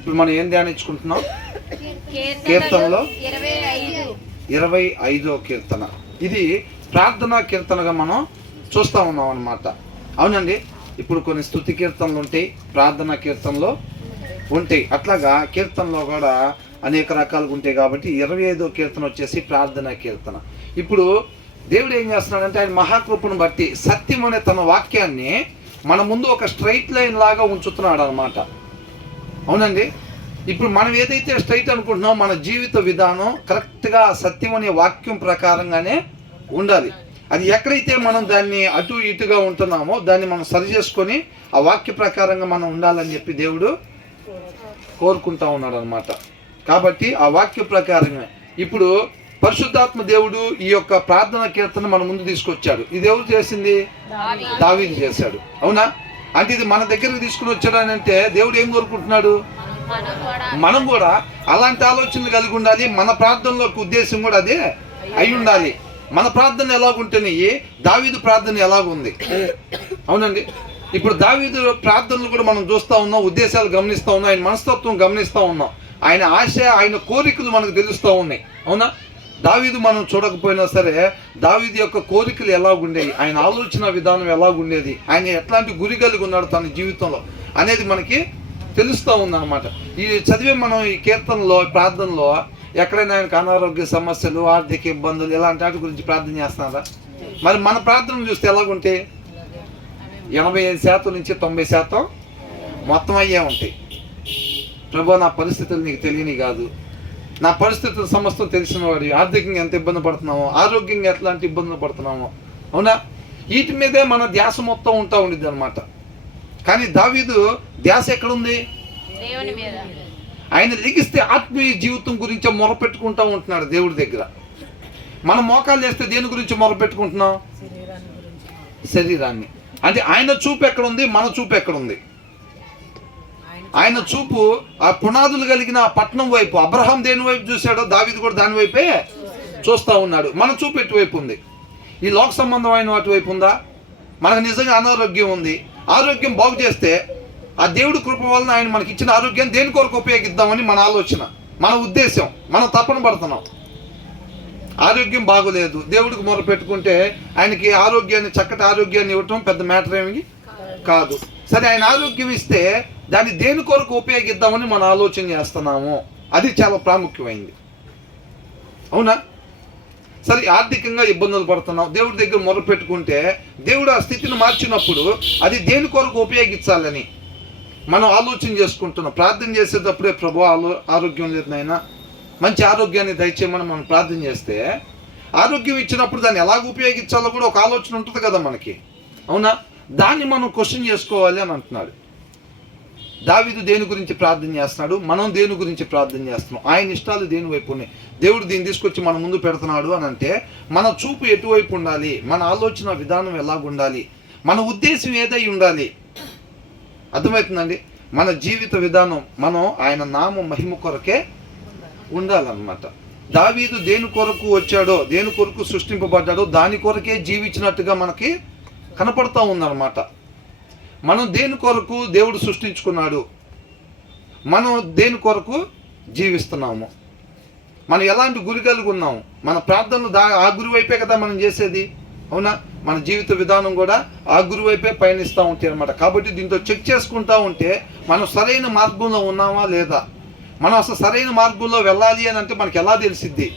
ఇప్పుడు మనం ఏం ధ్యానించుకుంటున్నాం? కీర్తనలో 25వ కీర్తన. ఇది ప్రార్థనా కీర్తనగా మనం చూస్తూ ఉన్నాం అన్నమాట. అవునండి. ఇప్పుడు కొన్ని స్తుతి కీర్తనలు ఉంటాయి, ప్రార్థనా కీర్తనలు ఉంటాయి. అట్లాగా కీర్తనలో కూడా అనేక రకాలుగా ఉంటాయి. కాబట్టి 25వ కీర్తన వచ్చేసి ప్రార్థనా కీర్తన. ఇప్పుడు దేవుడు ఏం చేస్తున్నాడంటే ఆయన మహాకృపను బట్టి సత్యం అనే తన వాక్యాన్ని మన ముందు ఒక స్ట్రైట్ లైన్ లాగా ఉంచుతున్నాడు అనమాట. అవునండి. ఇప్పుడు మనం ఏదైతే స్ట్రైట్ అనుకుంటున్నామో మన జీవిత విధానం కరెక్ట్గా సత్యం అనే వాక్యం ప్రకారంగానే ఉండాలి. అది ఎక్కడైతే మనం దాన్ని అటు ఇటుగా ఉంటున్నామో దాన్ని మనం సరి చేసుకొని ఆ వాక్య ప్రకారంగా మనం ఉండాలని చెప్పి దేవుడు కోరుకుంటా ఉన్నాడు అనమాట. కాబట్టి ఆ వాక్య ప్రకారంగా ఇప్పుడు పరిశుద్ధాత్మ దేవుడు ఈ యొక్క ప్రార్థన కీర్తన మన ముందు తీసుకొచ్చాడు. ఇది ఎవరు చేసింది? దావీదు చేశాడు. అవునా? అంటే ఇది మన దగ్గరకు తీసుకుని వచ్చాడు అని అంటే దేవుడు ఏం కోరుకుంటున్నాడు? మనం కూడా అలాంటి ఆలోచనలు కలిగి ఉండాలి. మన ప్రార్థనలోకి ఉద్దేశం కూడా అదే అయి ఉండాలి. మన ప్రార్థన ఎలాగుంటేనే దావీదు ప్రార్థన ఎలాగుంది? అవునండి. ఇప్పుడు దావీదు ప్రార్థనలు కూడా మనం చూస్తూ ఉన్నాం, ఉద్దేశాలు గమనిస్తూ ఉన్నాం, ఆయన మనస్తత్వం గమనిస్తూ ఉన్నాం, ఆయన ఆశ, ఆయన కోరికలు మనకు తెలుస్తూ ఉన్నాయి. అవునా? దావీదు మనం చూడకపోయినా సరే దావీదు యొక్క కోరికలు ఎలాగుండేవి, ఆయన ఆలోచన విధానం ఎలాగుండేది, ఆయన ఎట్లాంటి గురి కలిగి ఉన్నాడు తన జీవితంలో అనేది మనకి తెలుస్తూ ఉందన్నమాట. ఈ చదివే మనం ఈ కీర్తనలో, ప్రార్థనలో ఎక్కడైనా ఆయనకు అనారోగ్య సమస్యలు, ఆర్థిక ఇబ్బందులు ఇలాంటి వాటి గురించి ప్రార్థన చేస్తున్నారా? మరి మన ప్రార్థన చూస్తే ఎలాగుంటే 85% నుంచి 90% మొత్తం అయ్యే ఉంటాయి. ప్రభు, నా పరిస్థితులు నీకు తెలియని కాదు, నా పరిస్థితులు సమస్తం తెలిసిన వాడు, ఆర్థికంగా ఎంత ఇబ్బంది పడుతున్నామో, ఆరోగ్యంగా ఎట్లాంటి ఇబ్బందులు పడుతున్నామో. అవునా? వీటి మీదే మన ధ్యాస మొత్తం ఉంటా ఉండిద్ది అనమాట. కానీ దావీదు ధ్యాస ఎక్కడుంది? దేవుని మీద. ఆయన లిగిస్తే ఆత్మీయ జీవితం గురించి మొరపెట్టుకుంటూ ఉంటున్నాడు దేవుడి దగ్గర. మనం మోకాలు వేస్తే దేని గురించి మొరపెట్టుకుంటున్నాం? శరీరాన్ని. అంటే ఆయన చూపు ఎక్కడుంది? మన చూపు ఎక్కడుంది? ఆయన చూపు ఆ పునాదులు కలిగిన ఆ పట్టణం వైపు. అబ్రహాం దేని వైపు చూశాడో దావీదు కూడా దాని వైపే చూస్తూ ఉన్నాడు. మన చూపు ఎటువైపు ఉంది? ఈ లోక సంబంధమైన వాటి వైపు ఉందా? మనకు నిజంగా అనారోగ్యం ఉంది, ఆరోగ్యం బాగు చేస్తే ఆ దేవుడి కృప వలన ఆయన మనకి ఇచ్చిన ఆరోగ్యాన్ని దేని కొరకు ఉపయోగిద్దామని మన ఆలోచన, మన ఉద్దేశం, మనం తపన పడుతున్నాం. ఆరోగ్యం బాగోలేదు, దేవుడికి మొర పెట్టుకుంటే ఆయనకి ఆరోగ్యాన్ని, చక్కటి ఆరోగ్యాన్ని ఇవ్వటం పెద్ద మ్యాటర్ ఏమి కాదు. సరే, ఆయన ఆరోగ్యం ఇస్తే దాన్ని దేని కొరకు ఉపయోగిద్దామని మనం ఆలోచన చేస్తున్నాము. అది చాలా ప్రాముఖ్యమైంది. అవునా? సరే, ఆర్థికంగా ఇబ్బందులు పడుతున్నాం, దేవుడి దగ్గర మొర పెట్టుకుంటే దేవుడు ఆ స్థితిని మార్చినప్పుడు అది దేని కొరకు ఉపయోగించాలని మనం ఆలోచన చేసుకుంటున్నాం. ప్రార్థన చేసేటప్పుడే ప్రభు ఆరోగ్యం లేదు నాయనా, మంచి ఆరోగ్యాన్ని దయచేయమని మనం ప్రార్థన చేస్తే ఆరోగ్యం ఇచ్చినప్పుడు దాన్ని ఎలాగ ఉపయోగించాలో కూడా ఒక ఆలోచన ఉంటుంది కదా మనకి. అవునా? దాన్ని మనం క్వశ్చన్ చేసుకోవాలి అని అంటున్నాడు. దావీదు దేని గురించి ప్రార్థన చేస్తున్నాడు, మనం దేని గురించి ప్రార్థన చేస్తున్నాం, ఆయన ఇష్టాలు దేని వైపు ఉన్నాయి. దేవుడు దీన్ని తీసుకొచ్చి మన ముందు పెడుతున్నాడు అని అంటే మన చూపు ఎటువైపు ఉండాలి, మన ఆలోచన విధానం ఎలాగుండాలి, మన ఉద్దేశం ఏదై ఉండాలి. అర్థమవుతుందండి? మన జీవిత విధానం మనం ఆయన నామ మహిమ కొరకే ఉండాలన్నమాట. దావీదు దేని కొరకు వచ్చాడో, దేని కొరకు సృష్టింపబడ్డాడో దాని కొరకే జీవించినట్టుగా మనకి కనపడుతూ ఉందన్నమాట. మనం దేని కొరకు దేవుడు సృష్టించుకున్నాడు, మనం దేని కొరకు జీవిస్తున్నాము, మనం ఎలాంటి గురి కలిగి ఉన్నాము, మన ప్రార్థనలు ఆ గురి వైపే కదా మనం చేసేది. అవునా? మన జీవిత విధానం కూడా ఆ గురి వైపే పయనిస్తూ ఉంటాయి అనమాట. కాబట్టి దీంతో చెక్ చేసుకుంటూ ఉంటే మనం సరైన మార్గంలో ఉన్నామా లేదా, మనం అసలు సరైన మార్గంలో వెళ్ళాలి అని అంటే మనకి ఎలా తెలిసిద్ది?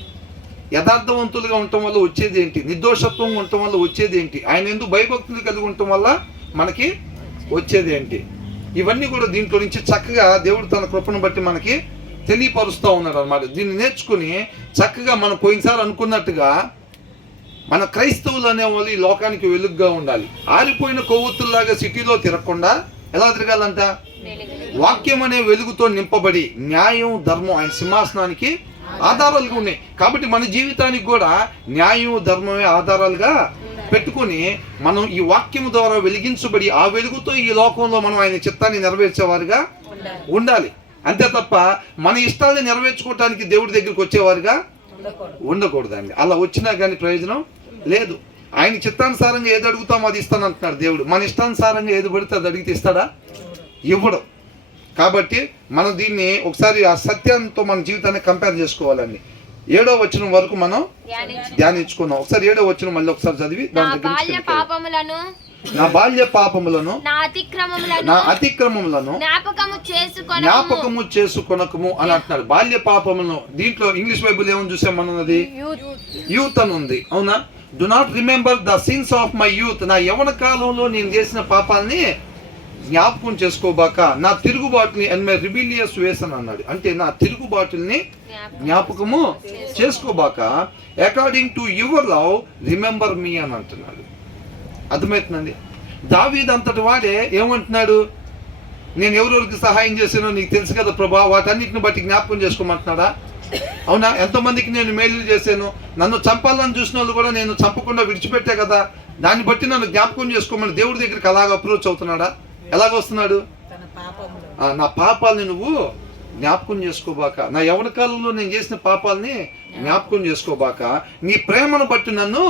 యథార్థవంతులుగా ఉండటం వల్ల వచ్చేది ఏంటి, నిర్దోషత్వం ఉండటం వల్ల వచ్చేది ఏంటి, ఆయన ఎందుకు భయభక్తులు కలిగి ఉండటం వల్ల మనకి వచ్చేది ఏంటి, ఇవన్నీ కూడా దీంట్లో నుంచి చక్కగా దేవుడు తన కృపను బట్టి మనకి తెలియపరుస్తూ ఉన్నాడు అనమాట. దీన్ని నేర్చుకుని చక్కగా మనం పోయినసారి అనుకున్నట్టుగా మన క్రైస్తవులు అనేవాళ్ళు ఈ లోకానికి వెలుగుగా ఉండాలి. ఆరిపోయిన కొవ్వొత్తుల్లాగా సిటీలో తిరగకుండా ఎలా తిరగాలంట? వాక్యం అనే వెలుగుతో నింపబడి న్యాయం, ధర్మం ఆయన సింహాసనానికి ఆధారాలుగా ఉన్నాయి. కాబట్టి మన జీవితానికి కూడా న్యాయం, ధర్మమే ఆధారాలుగా పెట్టుకుని మనం ఈ వాక్యం ద్వారా వెలిగించబడి ఆ వెలుగుతో ఈ లోకంలో మనం ఆయన చిత్తాన్ని నెరవేర్చేవారుగా ఉండాలి. అంతే తప్ప మన ఇష్టాన్ని నెరవేర్చుకోవటానికి దేవుడి దగ్గరికి వచ్చేవారుగా ఉండకూడదండి. అలా వచ్చినా కానీ ప్రయోజనం లేదు. ఆయన చిత్తానుసారంగా ఏది అడుగుతామో అది ఇస్తాను అంటున్నాడు దేవుడు. మన ఇష్టానుసారంగా ఏది పడితే అది అడిగితే ఇస్తాడా? ఇవ్వడం. కాబట్టి మనం దీన్ని ఒకసారి ఆ సత్యంతో మన జీవితాన్ని కంపేర్ చేసుకోవాలండి. 7వ వచనం వరకు మనం ధ్యానించుకున్నాం. ఒకసారి 7వ వచనం మళ్ళీ ఒకసారి చదివి నా బాల్య పాపములను నా అతిక్రమములను జ్ఞాపకము చేసుకొనకము అని అంటున్నాడు. బాల్య పాపములను దీంట్లో ఇంగ్లీష్ బైబిల్ ఏమని చూసాం మనం, అది యూత్ అని ఉంది. అవునా? Do not remember the sins of my youth. నా యవ్వన కాలంలో నేను చేసిన పాపాలని జ్ఞాపకం చేసుకోబాక, నా తిరుగుబాటుని అండ్ మై రిబిలియస్ వేస్ అని అన్నాడు. అంటే నా తిరుగుబాటుల్ని జ్ఞాపకము చేసుకోబాక, according to your love remember me అని అంటున్నాడు. అర్థమవుతుందండి? దావీదు అంతటి వాడే ఏమంటున్నాడు, నేను ఎవరెవరికి సహాయం చేశానో నీకు తెలుసు కదా ప్రభా, వాటన్నిటిని బట్టి జ్ఞాపకం చేసుకోమంటున్నాడా? అవునా? ఎంతమందికి నేను మేలు చేశాను, నన్ను చంపాలని చూసిన వాళ్ళు కూడా నేను చంపకుండా విడిచిపెట్టే కదా, దాన్ని బట్టి నన్ను జ్ఞాపకం చేసుకోమని దేవుడి దగ్గరికి అలాగ అప్రోచ్ అవుతున్నాడా? ఎలాగొస్తున్నాడు? నా పాపాలని నువ్వు జ్ఞాపకం చేసుకోబాక, నా యవ్వన కాలంలో నేను చేసిన పాపాలని జ్ఞాపకం చేసుకోబాక, నీ ప్రేమను బట్టి నన్ను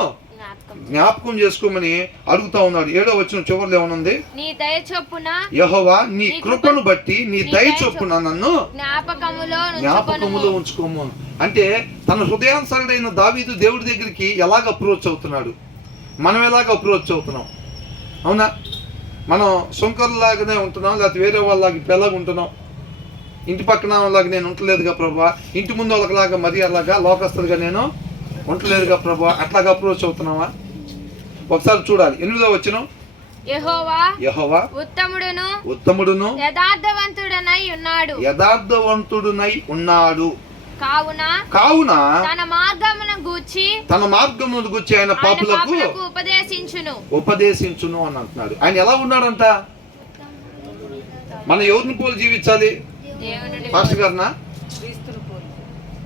జ్ఞాపకం చేసుకోమని అడుగుతా ఉన్నాడు. 7వ వచనం చివరిలో ఏమనుంది? యెహోవా నీ కృపను బట్టి నీ దయ చొప్పున నన్ను జ్ఞాపకములో ఉంచుకోము. అంటే తన హృదయానుసారుడైన దావీదు దేవుడి దగ్గరికి ఎలాగ అప్రోచ్ అవుతున్నాడు, మనం ఎలాగ అప్రోచ్ అవుతున్నాం? అవునా? మనం శంకర్లాగానే ఉంటున్నాం, లేకపోతే వేరే వాళ్ళకి ఎలాగ ఉంటున్నాం? ఇంటి పక్కన వాళ్ళకి నేను ఉండలేదుగా ప్రభా, ఇంటి ముందు వాళ్ళకిలాగా మరీ అలాగా లోకస్తులుగా నేను ఉండలేదుగా ప్రభా, అట్లాగా అప్రోచ్ అవుతున్నావా? ఒకసారి చూడాలి. 8వ వచనం, యెహోవా ఉత్తముడును యథార్థవంతుడునై ఉన్నాడు, కావున తన మార్గమును గూర్చి ఆయన పాపులకు ఉపదేశించును అని అంటున్నాడు. ఆయన ఎలా ఉన్నాడంట? మనం ఎవరిని పోలి జీవించాలి? పాస్టర్ గారినా?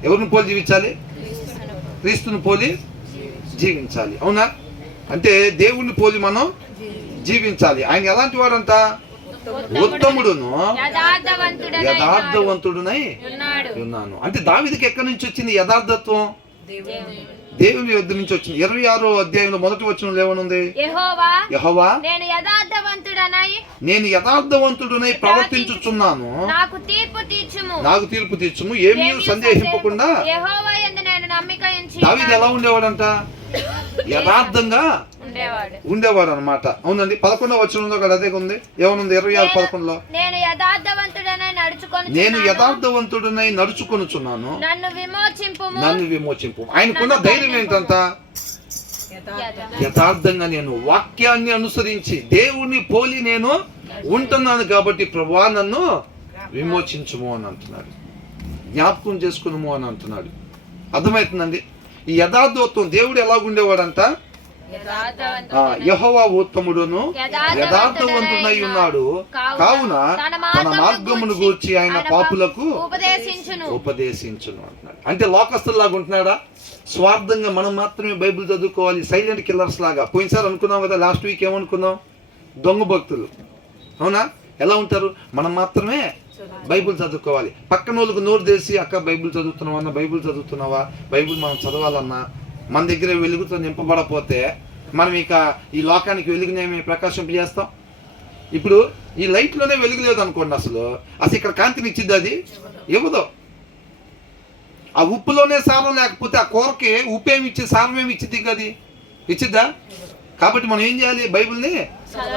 ఎవరిని పోలి జీవించాలి? క్రీస్తుని పోలి జీవించాలి. అవునా? అంటే దేవుణ్ణి పోలి మనం జీవించాలి. ఆయన ఎలాంటి వాడంట? ఉత్తముడును యథార్థవంతుడునై ఉన్నాను. అంటే దావీదుకి ఎక్కడి నుంచి వచ్చింది యథార్థత్వం? దేవుని యొద్ద నుంచి వచ్చింది. 26వ అధ్యాయంలో 1వ వచనంలో ఏమనుంది? యెహోవా నేను యథార్థవంతుడునై ప్రవర్తించుచున్నాను, నాకు తీర్పు తీర్చుము, ఏమీ సందేహింపకుండా. దావీదు ఎలా ఉండేవాడంట? యథార్థంగా ఉండేవాడు అనమాట. అవునండి. 11వ వచనంలో కూడా అదే ఉంది. ఏమనుంది? 26:11లో నేను యథార్థవంతుడనై నడుచుకొనుచున్నాను, నన్ను విమోచింపు. ఆయనకున్న ధైర్యం ఏంటంట? యథార్థంగా నేను వాక్యాన్ని అనుసరించి దేవుణ్ణి పోలి నేను ఉంటున్నాను కాబట్టి ప్రభువా నన్ను విమోచించుము అని అంటున్నాడు, జ్ఞాపకం చేసుకునుము అని అంటున్నాడు. అర్థమవుతుందండి? ఈ యథార్థత్వం దేవుడు ఎలాగుండేవాడంట? యెహోవా ఉత్తముడును యథార్థవంతుడై ఉన్నాడు, కావున తన మార్గమును గూర్చి ఆయన పాపులకు ఉపదేశించును అంటున్నాడు. అంటే లోకస్తుల్లాగా ఉంటున్నాడా? స్వార్థంగా మనం మాత్రమే బైబిల్ చదువుకోవాలి, సైలెంట్ కిల్లర్స్ లాగా. పోయినసారి అనుకున్నాం కదా, లాస్ట్ వీక్ ఏమనుకున్నాం? దొంగ భక్తులు. అవునా? ఎలా ఉంటారు? మనం మాత్రమే బైబిల్ చదువుకోవాలి. పక్కన వాళ్ళకు నోరు తెరిచి, అక్క బైబిల్ చదువుతున్నావా అన్న, బైబిల్ చదువుతున్నావా, బైబిల్ మనం చదవాలన్నా, మన దగ్గర వెలుగుతో నింపబడపోతే మనం ఇక ఈ లోకానికి వెలుగునేమి ప్రకాశింపజేస్తాం? ఇప్పుడు ఈ లైట్లోనే వెలుగు లేదు అనుకోండి, అసలు ఇక్కడ కాంతిని ఇచ్చిద్ది? అది ఇవ్వదు. ఆ ఉప్పులోనే సారం లేకపోతే ఆ కూరకి ఉప్పు ఏమి ఇచ్చి సారం ఏమి ఇచ్చిద్ది? అది ఇచ్చిద్దా? కాబట్టి మనం ఏం చేయాలి? బైబిల్ని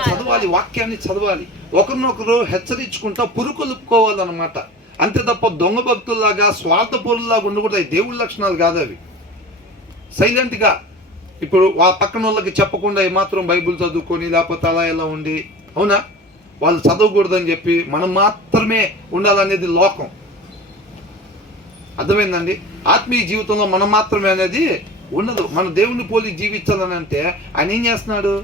చదవాలి, వాక్యాన్ని చదవాలి, ఒకరినొకరు హెచ్చరించుకుంటా పురుకొలుపుకోవాలన్నమాట. అంతే తప్ప దొంగ భక్తుల్లాగా స్వార్థపరుల్లాగా ఉండకూడదు. దేవుడి లక్షణాలు కాదు అవి. సైలెంట్గా ఇప్పుడు ఆ పక్కన వాళ్ళకి చెప్పకుండా ఏమాత్రం బైబిల్ చదువుకొని లేకపోతే అలా ఎలా ఉండి, అవునా, వాళ్ళు చదవకూడదని చెప్పి మనం మాత్రమే ఉండాలనేది లోకం. అర్థమైందండి? ఆత్మీయ జీవితంలో మనం మాత్రమే అనేది ఉండదు. మన దేవుని పోలి జీవించాలని అంటే ఆయన ఏం చేస్తున్నాడు?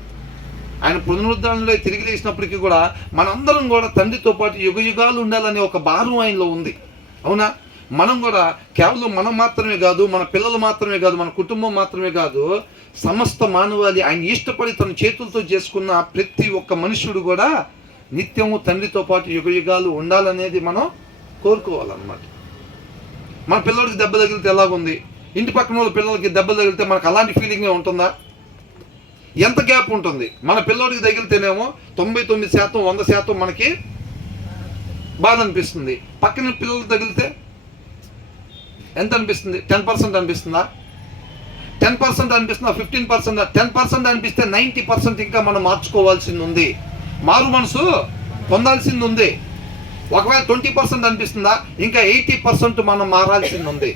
ఆయన పునరుద్ధరణలో తిరిగి లేచినప్పటికీ కూడా మనందరం కూడా తండ్రితో పాటు యుగ యుగాలు ఉండాలనే ఒక భారం ఆయనలో ఉంది. అవునా? మనం కూడా కేవలం మనం మాత్రమే కాదు, మన పిల్లలు మాత్రమే కాదు, మన కుటుంబం మాత్రమే కాదు, సమస్త మానవాళి ఆయన ఇష్టపడి తన చేతులతో చేసుకున్న ప్రతి ఒక్క మనుష్యుడు కూడా నిత్యము తండ్రితో పాటు యుగ యుగాలు ఉండాలనేది మనం కోరుకోవాలన్నమాట. మన పిల్లలకి దెబ్బ తగిలితే ఎలాగుంది? ఇంటి పక్కన వాళ్ళ పిల్లలకి దెబ్బలు తగిలితే మనకు అలాంటి ఫీలింగే ఉంటుందా? ఎంత గ్యాప్ ఉంటుంది? మన పిల్లోడికి తగిలితేనేమో 99%, 100% మనకి బాధ అనిపిస్తుంది. పక్కన పిల్లలు తగిలితే ఎంత అనిపిస్తుంది? 10% అనిపిస్తుందా? 10% అనిపిస్తుందా? 15%? 10% అనిపిస్తే 90% ఇంకా మనం మార్చుకోవాల్సింది ఉంది, మారు మనసు పొందాల్సింది ఉంది. ఒకవేళ 20% అనిపిస్తుందా? ఇంకా 80% మనం మారాల్సింది ఉంది.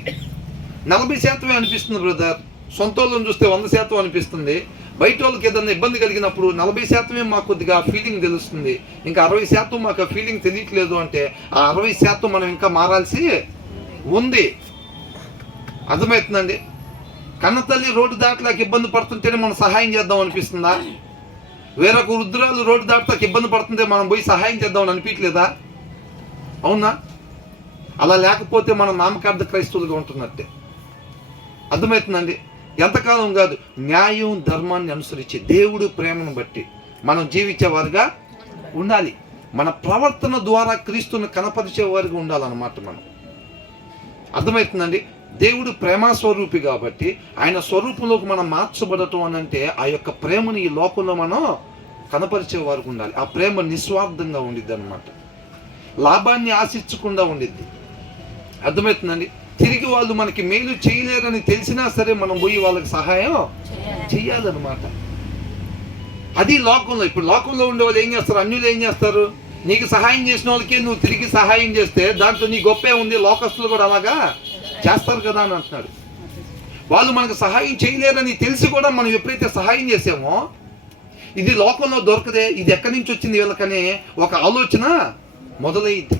40% అనిపిస్తుంది బ్రదర్. సొంత వాళ్ళని చూస్తే 100% అనిపిస్తుంది. బయట వాళ్ళకి ఏదైనా ఇబ్బంది కలిగినప్పుడు 40% మాకు కొద్దిగా ఫీలింగ్ తెలుస్తుంది. ఇంకా 60% మాకు ఆ ఫీలింగ్ తెలియట్లేదు అంటే ఆ 60% మనం ఇంకా మారాల్సి ఉంది. అర్థమవుతుందండి? కన్నతల్లి రోడ్డు దాటలేక ఇబ్బంది పడుతుంటేనే మనం సహాయం చేద్దాం అనిపిస్తుందా? వేరొక వృద్ధురాలు రోడ్డు దాటలేక ఇబ్బంది పడుతుంటే మనం పోయి సహాయం చేద్దామని అనిపించలేదా? అవునా? అలా లేకపోతే మనం నామకార్థ క్రైస్తవులుగా ఉంటున్నట్టే. అర్థమవుతుందండి? ఎంతకాలం కాదు, న్యాయం ధర్మాన్ని అనుసరించి దేవుడు ప్రేమను బట్టి మనం జీవించేవారుగా ఉండాలి. మన ప్రవర్తన ద్వారా క్రీస్తుని కనపరిచేవారుగా ఉండాలన్నమాట మనం. అర్థమవుతుందండి? దేవుడు ప్రేమ స్వరూపి కాబట్టి ఆయన స్వరూపంలోకి మనం మార్చబడటం అని అంటే ఆ యొక్క ప్రేమని ఈ లోకంలో మనం కనపరిచేవారుగా ఉండాలి. ఆ ప్రేమ నిస్వార్థంగా ఉండిద్ది అన్నమాట, లాభాన్ని ఆశించకుండా ఉండిద్ది. అర్థమవుతుందండి? తిరిగి వాళ్ళు మనకి మేలు చేయలేరని తెలిసినా సరే మనం పోయి వాళ్ళకి సహాయం చేయాలన్నమాట. అది లోకంలో. ఇప్పుడు లోకంలో ఉండే వాళ్ళు ఏం చేస్తారు? అన్యులు ఏం చేస్తారు? నీకు సహాయం చేసిన వాళ్ళకి నువ్వు తిరిగి సహాయం చేస్తే దాంట్లో నీ గొప్పే ఉంది, లోకస్తులు కూడా అలాగా చేస్తారు కదా అని అంటున్నాడు. వాళ్ళు మనకు సహాయం చేయలేరని తెలిసి కూడా మనం ఎప్పుడైతే సహాయం చేసామో ఇది లోకంలో దొరకదే, ఇది ఎక్కడి నుంచి వచ్చింది వీళ్ళకనే ఒక ఆలోచన మొదలైంది.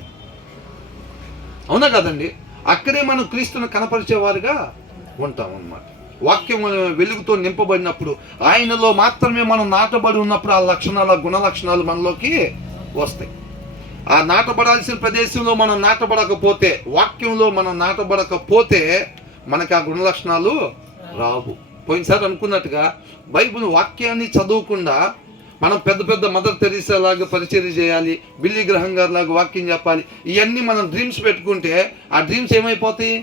అవునా కదండి? అక్కడే మనం క్రీస్తును కనపరిచేవారుగా ఉంటాం అన్నమాట. వాక్యం వెలుగుతో నింపబడినప్పుడు ఆయనలో మాత్రమే మనం నాటబడి ఉన్నప్పుడు ఆ లక్షణాలు, ఆ గుణ లక్షణాలు మనలోకి వస్తాయి. ఆ నాటబడాల్సిన ప్రదేశంలో మనం నాటబడకపోతే, వాక్యంలో మనం నాటబడకపోతే మనకి ఆ గుణ లక్షణాలు రావు. పోయినసారి అనుకున్నట్టుగా బైబిల్ వాక్యాన్ని చదవకుండా మనం పెద్ద పెద్ద మదర్ తెరీసా లాగా పరిచర్య చేయాలి, బిల్లీ గ్రహం గారి లాగా వాక్యం చెప్పాలి, ఇవన్నీ మనం డ్రీమ్స్ పెట్టుకుంటే ఆ డ్రీమ్స్ ఏమైపోతాయి?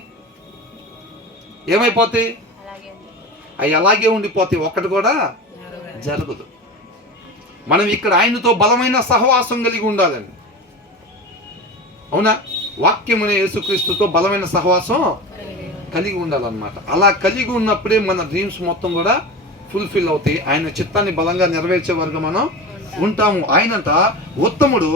అవి అలాగే ఉండిపోతాయి, ఒక్కటి కూడా జరగదు. మనం ఇక్కడ ఆయనతో బలమైన సహవాసం కలిగి ఉండాలండి. అవునా? వాక్యం అనే యేసుక్రీస్తుతో బలమైన సహవాసం కలిగి ఉండాలన్నమాట. అలా కలిగి ఉన్నప్పుడే మన డ్రీమ్స్ మొత్తం కూడా ఫుల్ఫిల్ అవుతాయి. ఆయన చిత్తాన్ని బలంగా నెరవేర్చే వరకు మనం ఉంటాము. ఆయనంట ఉత్తముడు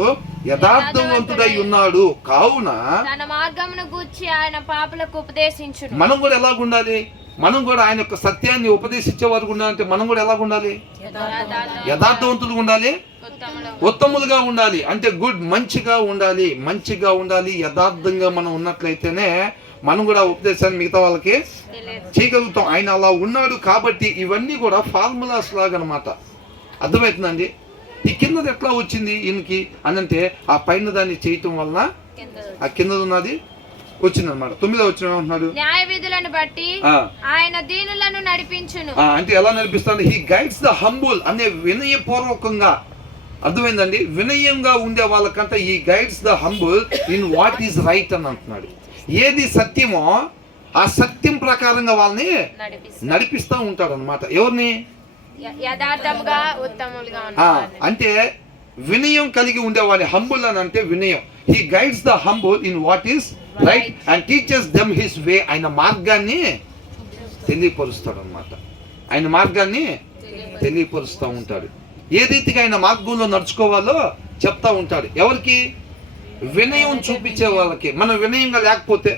యథార్థవంతుడై ఉన్నాడు కావున తన మార్గమును గూర్చి ఆయన పాపులకు ఉపదేశించును. మనం కూడా ఎలాగుండాలి? మనం కూడా ఆయన యొక్క సత్యాన్ని ఉపదేశించే వరకు ఉండాలంటే మనం కూడా ఎలాగుండాలి? యథార్థవంతులుగా ఉండాలి, ఉత్తములుగా ఉండాలి. అంటే గుడ్, మంచిగా ఉండాలి. యథార్థంగా మనం ఉన్నట్లయితేనే మనం కూడా ఉపదేశాన్ని మిగతా వాళ్ళకి చేయగలుగుతాం. ఆయన అలా ఉన్నాడు కాబట్టి ఇవన్నీ కూడా ఫార్ములాస్ లాగా అనమాట. అర్థమవుతుందండి? ఈ కిందది ఎట్లా వచ్చింది ఈయనకి అని అంటే ఆ పైన దాన్ని చేయటం వలన ఆ కిందది ఉన్నది వచ్చిందనమాట. 9వ వచనం ఏమంటున్నాడు? న్యాయ విధులను బట్టి ఆయన దీనులను నడిపించును. అంటే ఎలా నడిపిస్తాడు? హీ గైడ్స్ ద హంబుల్ అనే వినయపూర్వకంగా. అర్థమైందండి? వినయంగా ఉండే వాళ్ళకంటే ఈ guides the humble in what is right అని అంటున్నాడు. ఏది సత్యమో ఆ సత్యం ప్రకారంగా వాళ్ళని నడిపిస్తూ ఉంటాడు అనమాట. ఎవరిని? యథార్థముగా ఉత్తములుగా. అంటే వినయం కలిగి ఉండేవాడి హంబుల్ అని అంటే వినయం. He guides the humble in what is right and teachers them his way. ఆయన మార్గాన్ని తెలియపరుస్తాడు అనమాట. ఆయన మార్గాన్ని తెలియపరుస్తూ ఉంటాడు. ఏ రీతిగా ఆయన మార్గంలో నడుచుకోవాలో చెప్తా ఉంటాడు. ఎవరికి? వినయం చూపించే వాళ్ళకి. మనం వినయంగా లేకపోతే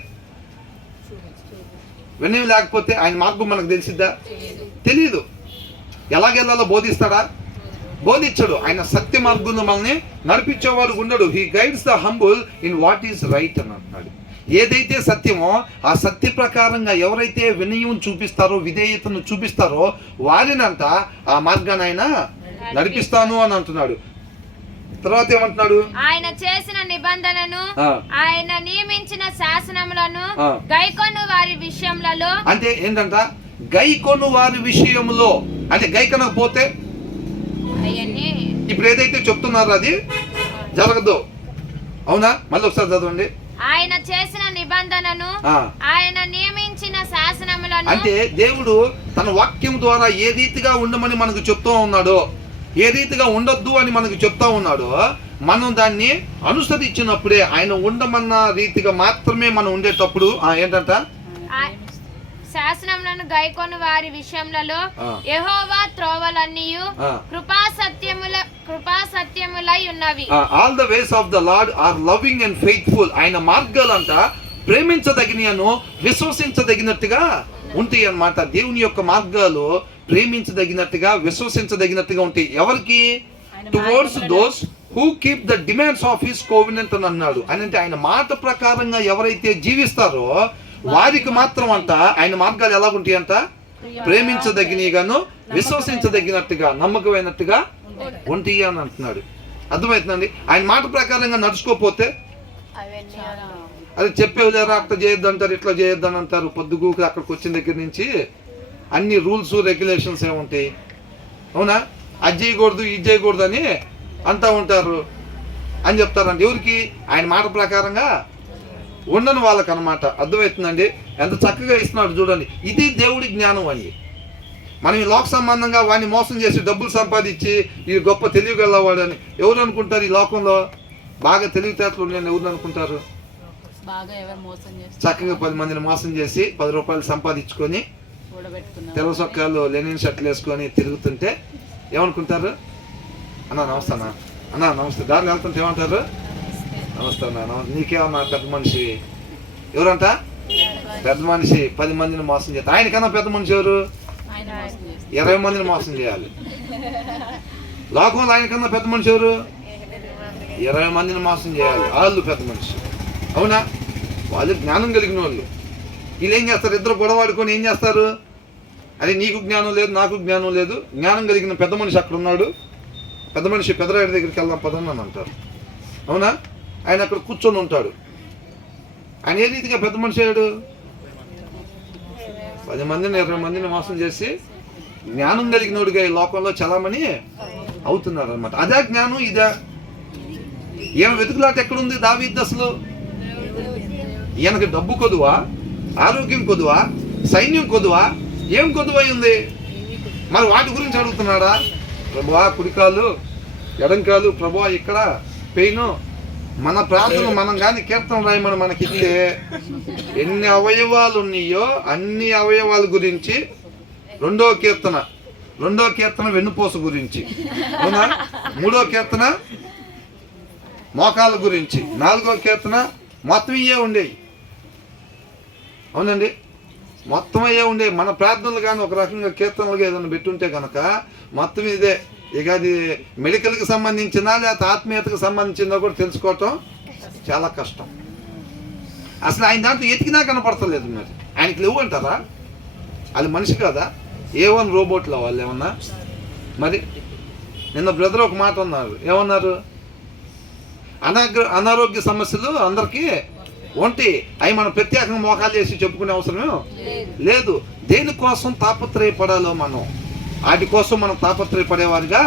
ఆయన మార్గం మనకు తెలిసిద్దా? తెలీదు. ఎలాగెళ్ళాలో బోధిస్తాడా? బోధించడు. ఆయన సత్య మార్గంలో మనల్ని నడిపించేవాడు ఉండడు. He guides the humble in what is right అని అంటున్నాడు. ఏదైతే సత్యమో ఆ సత్య ప్రకారంగా ఎవరైతే వినయం చూపిస్తారో, విధేయతను చూపిస్తారో వారినంట ఆ మార్గాన్ని ఆయన నడిపిస్తాను అని అంటున్నాడు. తర్వాత ఏమంటున్నాడు? ఆయన చేసిన నిబంధనను, ఆయన నియమించిన శాసనములను గైకొను వారి విషయములలో. అంటే ఏంటంట? గైకొను వారి విషయంలో. అంటే గైకొనకపోతే ఇప్పుడు ఏదైతే చెప్తున్నారో అది జరగదు. అవునా? మళ్ళీ ఒకసారి చదవండి. ఆయన చేసిన నిబంధనను, ఆయన నియమించిన శాసనములను. అంటే దేవుడు తన వాక్యం ద్వారా ఏ రీతిగా ఉండమని మనకు చెప్తూ ఉన్నాడో, ఏ రీతిగా ఉండొద్దు అని మనకు చెప్తా ఉన్నాడో మనం దాన్ని అనుసరించినప్పుడే, ఆయన ఉండమన్న రీతిగా మాత్రమే మనం ఉండేటప్పుడు ఏంటంట, శాసనములను గైకొను వారి విషయములలో యెహోవా త్రోవలన్నీయు కృపా సత్యములై ఉన్నవి. All the ways of the Lord are loving and faithful. ఆయన మార్గాలంట ప్రేమించదగినను విశ్వసించదగినట్టుగా ఉంటాయి అన్నమాట. దేవుని యొక్క మార్గాలు ప్రేమించదగినట్టుగా విశ్వసించదగినట్టుగా ఉంటాయి. ఎవరికి? Towards those who keep the demands of his covenant అని అన్నాడు. అంటే ఆయన మాట ప్రకారంగా ఎవరైతే జీవిస్తారో వారికి మాత్రం అంట ఆయన మార్గాలు ఎలా ఉంటాయి అంట, ప్రేమించదగినగాను విశ్వసించదగినట్టుగా నమ్మకమైనట్టుగా ఉంటాయి అని అంటున్నాడు. అర్థమవుతుందండి? ఆయన మాట ప్రకారంగా నడుచుకోపోతే అది చెప్పేవాళ్ళారా అట్లా చేయొద్దు అంటారు, ఇట్లా చేయొద్దు అని అంటారు. పొద్దుగూకి అక్కడికి వచ్చిన దగ్గర నుంచి అన్ని రూల్స్ రెగ్యులేషన్స్ ఏముంటాయి, అవునా? అది చేయకూడదు ఇది చేయకూడదు అని అంటూ ఉంటారు అని చెప్తారంట. ఎవరికి? ఆయన మాట ప్రకారంగా ఉండని వాళ్ళకి అనమాట. అర్థమవుతుందండి? ఎంత చక్కగా ఇస్తున్నాడు చూడండి. ఇది దేవుడి జ్ఞానం అండి. మనం ఈ లోక సంబంధంగా వాడిని మోసం చేసి డబ్బులు సంపాదించి ఈ గొప్ప తెలివిగలవాడు అని ఎవరు అనుకుంటారు? ఈ లోకంలో బాగా తెలివితేటలు ఉన్నాయని ఎవరు అనుకుంటారు? చక్కగా 10 మందిని మోసం చేసి 10 రూపాయలు సంపాదించుకొని తెల్ల సొక్కాలు లెనిన్ షర్ట్లు వేసుకొని తిరుగుతుంటే ఏమనుకుంటారు? అన్నా నమస్తే అన్న, అన్నా నమస్తే. దారిలో వెళ్తుంటే ఏమంటారు? నమస్తే అన్న, నీకేమన్నా పెద్ద మనిషి. ఎవరంట? పెద్ద మనిషి 10 మందిని మోసం చేస్తారు. ఆయనకన్నా పెద్ద మనిషి ఎవరు? 20 మందిని మోసం చేయాలి. లోకంలో ఆయనకన్నా పెద్ద మనిషి ఎవరు? 20 మందిని మోసం చేయాలి. వాళ్ళు పెద్ద మనిషి, అవునా? వాళ్ళు జ్ఞానం కలిగిన వాళ్ళు. వీళ్ళు ఏం చేస్తారు? ఇద్దరు గొడవాడుకొని ఏం చేస్తారు? అది నీకు జ్ఞానం లేదు నాకు జ్ఞానం లేదు, జ్ఞానం కలిగిన పెద్ద మనిషి అక్కడ ఉన్నాడు, పెద్ద మనిషి పెద్దరాయుడి దగ్గరికి వెళ్దాం పదం అని అంటారు, అవునా? ఆయన అక్కడ కూర్చొని ఉంటాడు. ఆయన ఏ రీతిగా పెద్ద మనిషి అయ్యాడు? 10 మందిని 20 మందిని మోసం చేసి జ్ఞానం కలిగినోడిగా ఈ లోకంలో చలామణి అవుతున్నారు అనమాట. అదే జ్ఞానం, ఇదే. ఈయన వెతుకులాట ఎక్కడుంది దావీదు అసలు? ఈయనకి డబ్బు కొదువా, ఆరోగ్యం కొదువా, సైన్యం కొదువా, ఏం కొదువై ఉంది? మరి వాటి గురించి అడుగుతున్నాడా? ప్రభువా కుడికాలు ఎడంకాలు, ప్రభువా ఇక్కడ పెయిన్. మన ప్రార్థన మనం కానీ కీర్తన రాయమని మనకిస్తే ఎన్ని అవయవాలు ఉన్నాయో అన్ని అవయవాల గురించి. రెండో కీర్తన వెన్నుపూస గురించి, అవునా? 3వ కీర్తన మోకాల గురించి, 4వ కీర్తన మొత్తం ఇవే ఉండేవి, అవునండి? మొత్తం అయ్యే ఉండే. మన ప్రార్థనలు కానీ ఒక రకంగా కీర్తనలుగా ఏదైనా పెట్టుంటే కనుక మొత్తం ఇదే. ఇక అది మెడికల్కి సంబంధించినా లేకపోతే ఆత్మీయతకు సంబంధించిందో కూడా తెలుసుకోవటం చాలా కష్టం. అసలు ఆయన దాంట్లో ఎతికినా కనపడతలేదు. మరి ఆయనకి లేవు అంటారా? అది మనిషి కాదా? A1 రోబోట్లో వాళ్ళు ఏమన్నా? మరి నిన్న బ్రదర్ ఒక మాట అన్నారు. ఏమన్నారు? అనారోగ్య సమస్యలు అందరికీ ఒంటి అవి మనం ప్రత్యేకంగా మోకాలు చేసి చెప్పుకునే అవసరమే లేదు. దేనికోసం తాపత్రయపడాలో మనం వాటి కోసం మనం తాపత్రయపడేవారిగా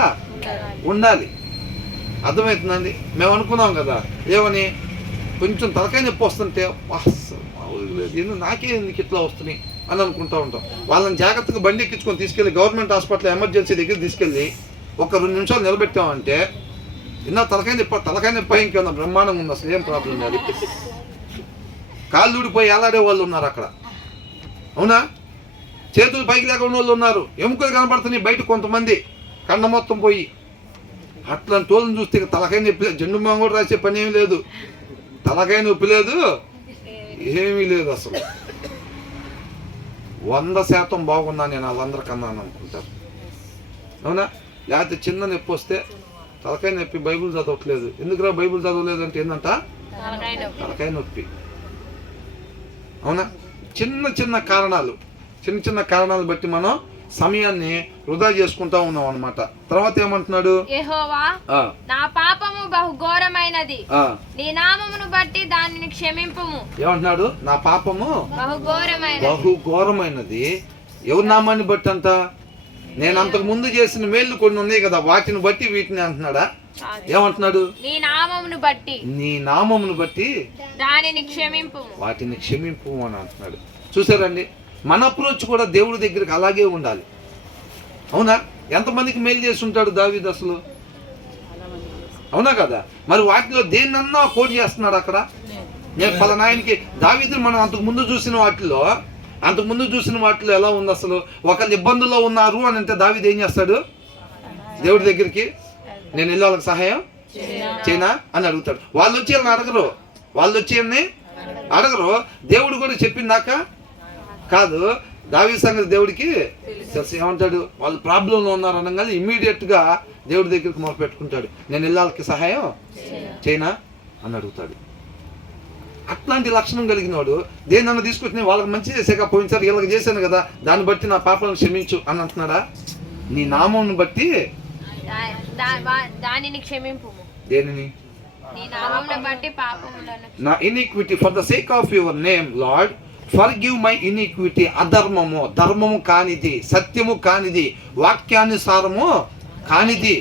ఉండాలి. అర్థమవుతుందండి? మేము అనుకున్నాం కదా, ఏమని? కొంచెం తలకాయ నొప్పి వస్తుంటే నాకే ఎందుకు ఇట్లా వస్తున్నాయి అని అనుకుంటూ ఉంటాం. వాళ్ళని జాగ్రత్తగా బండి ఎక్కించుకొని తీసుకెళ్ళి గవర్నమెంట్ హాస్పిటల్ ఎమర్జెన్సీ దగ్గర తీసుకెళ్ళి ఒక 2 నిమిషాలు నిలబెట్టామంటే ఇన్నా తలకాయ నొప్పి ఇంకేమన్నా బ్రహ్మాండంగా ఉంది, అసలు ఏం ప్రాబ్లం లేదు. కాళ్ళు ఊడిపోయి ఏలాడే వాళ్ళు ఉన్నారు అక్కడ, అవునా? చేతులు పైకి లేకుండా వాళ్ళు ఉన్నారు. ఎముకలు కనపడుతున్నాయి బయట కొంతమంది, కండ మొత్తం పోయి. అట్లాంటి వాళ్ళని చూస్తే తలకాయ నొప్పి లేదు. జెండు బాం కూడా రాసే పని ఏమీ లేదు, తలకాయ నొప్పి లేదు, ఏమీ లేదు. అసలు 100% బాగున్నా నేను వాళ్ళందరికన్నా అనుకుంటారు, అవునా? లేకపోతే చిన్న నొప్పి వస్తే తలకాయ నొప్పి, బైబుల్ చదవట్లేదు. ఎందుకురా బైబుల్ చదవలేదు అంటే ఏంటంట? తలకాయ నొప్పి, అవునా? చిన్న కారణాలు బట్టి మనం సమయాన్ని వృధా చేసుకుంటా ఉన్నాం అన్నమాట. తర్వాత ఏమంటున్నాడు? యెహోవా నా పాపము బహు ఘోరమైనది, నీ నామమును బట్టి దానిని క్షమింపుము. ఏమంటున్నాడు? నా పాపము బహు ఘోరమైనది. ఎవరి నామాన్ని బట్టి అంట? నేను అంతకు ముందు చేసిన మేళ్ళు కొన్ని ఉన్నాయి కదా, వాటిని బట్టి వీటిని అంటున్నాడా? ఏమంటున్నాడు? నీ నామమును బట్టి దానిని క్షమింపు, వాటిని క్షమింపు అని అంటున్నాడు. చూసారండి? మన అప్రోచ్ కూడా దేవుడి దగ్గరికి అలాగే ఉండాలి, అవునా? ఎంతమందికి మేలు చేసి ఉంటాడు దావీదు అసలు? అవునా కదా? మరి వాటిలో దేన్నన్నా కోట్ చేస్తున్నాడు అక్కడ? నేను పలానా ఆయనకి దావీదుని మనం అంతకుముందు చూసిన వాటిలో ఎలా ఉంది అసలు? ఒకళ్ళు ఇబ్బందుల్లో ఉన్నారు అని అంటే దావీదు ఏం చేస్తాడు? దేవుడి దగ్గరికి నేను వెళ్ళి వాళ్ళకి సహాయం చేయనా అని అడుగుతాడు. వాళ్ళు వచ్చి వాళ్ళని అడగరు. దేవుడు కూడా చెప్పిందాక కాదు. దావీదు సంగతి దేవుడికి తెలుసు. ఏమంటాడు? వాళ్ళు ప్రాబ్లంలో ఉన్నారు అనగానే ఇమ్మీడియట్గా దేవుడి దగ్గరికి మొదలు పెట్టుకుంటాడు. నేను వెళ్ళి వాళ్ళకి సహాయం చేయనా అని అడుగుతాడు. అట్లాంటి లక్షణం కలిగినవాడు దేన్నన్నా తీసుకొచ్చి వాళ్ళకి మంచి చేసాక పోయినసారి వీళ్ళకి చేశాను కదా, దాన్ని బట్టి నా పాపాలను క్షమించు అని అంటున్నాడా? నీ నామం బట్టి దానిని క్షమింపు. దేనిని? నీ నామమును బట్టి పాపములను. నా iniquity for the sake of your name Lord forgive my iniquity. అధర్మము, ధర్మము కానిది, సత్యము కానిది, వాక్యానుసారము కానిది.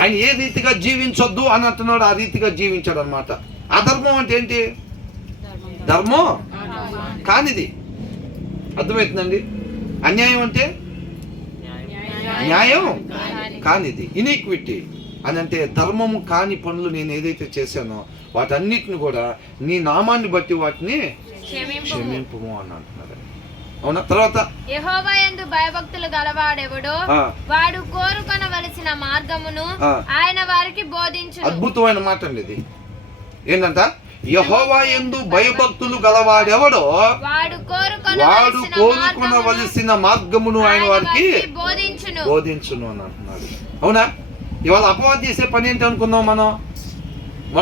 ఆయన ఏ రీతిగా జీవించొద్దు అని అంటున్నాడు, ఆ రీతిగా జీవించాడు అనమాట. అధర్మం అంటే ఏంటి? ధర్మం కానిది. అర్థమవుతుందండి? అన్యాయం అంటే న్యాయం కానిది. ఇనిక్విటీ అని అంటే ధర్మము కాని పనులు నేను ఏదైతే చేశానో వాటన్నిటిని కూడా నీ నామాన్ని బట్టి వాటిని క్షమింపుము అని అంటున్నారు. అవునా? తర్వాత యెహోవా యందు భయభక్తులు గలవాడెవడో వాడు కోరుకొనవలసిన మార్గమును ఆయన వారికి బోధించును. అద్భుతమైన మాట అండి ఇది. ఏంటంట? యెహోవా యందు భయభక్తులు గలవాడెవడో వాడు కోరుకొనవలసిన మార్గమును ఆయన వారికి బోధించును అని అంటున్నాడు. అవునా? ఇవాళ అపవాది చేసే పని ఏంటి అనుకున్నాం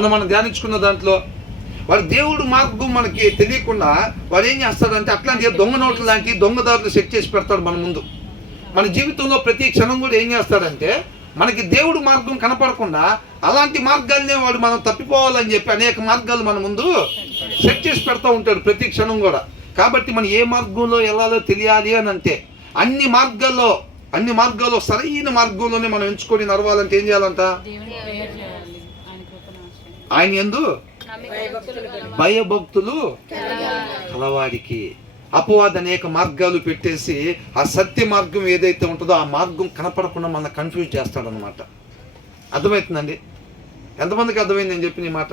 మనం ధ్యానించుకున్న దాంట్లో, వాడు దేవుడు మార్గం మనకి తెలియకుండా వాడు ఏం చేస్తాడంటే అట్లాంటి దొంగ నోట్లు లాంటి దొంగదారులు సెట్ చేసి పెడతాడు మన ముందు. మన జీవితంలో ప్రతి క్షణం కూడా ఏం చేస్తాడంటే మనకి దేవుడు మార్గం కనపడకుండా అలాంటి మార్గాలనే వాడు మనం తప్పిపోవాలని చెప్పి అనేక మార్గాలు మన ముందు సెట్ చేసి పెడతా ఉంటాడు ప్రతి క్షణం కూడా. కాబట్టి మనం ఏ మార్గంలో వెళ్ళాలో తెలియాలి అని అంటే అన్ని మార్గాల్లో సరైన మార్గంలోనే మనం ఎంచుకొని నడవాలంటే ఏం చేయాలంట? ఆయన యందు భయభక్తులు కలవాడికి. అపవాది అనేక మార్గాలు పెట్టేసి ఆ సత్య మార్గం ఏదైతే ఉంటుందో ఆ మార్గం కనపడకుండా మనల్ని కన్ఫ్యూజ్ చేస్తాడనమాట. అర్థమవుతుందండి? ఎంతమందికి అర్థమైంది నేను చెప్పిన ఈ మాట?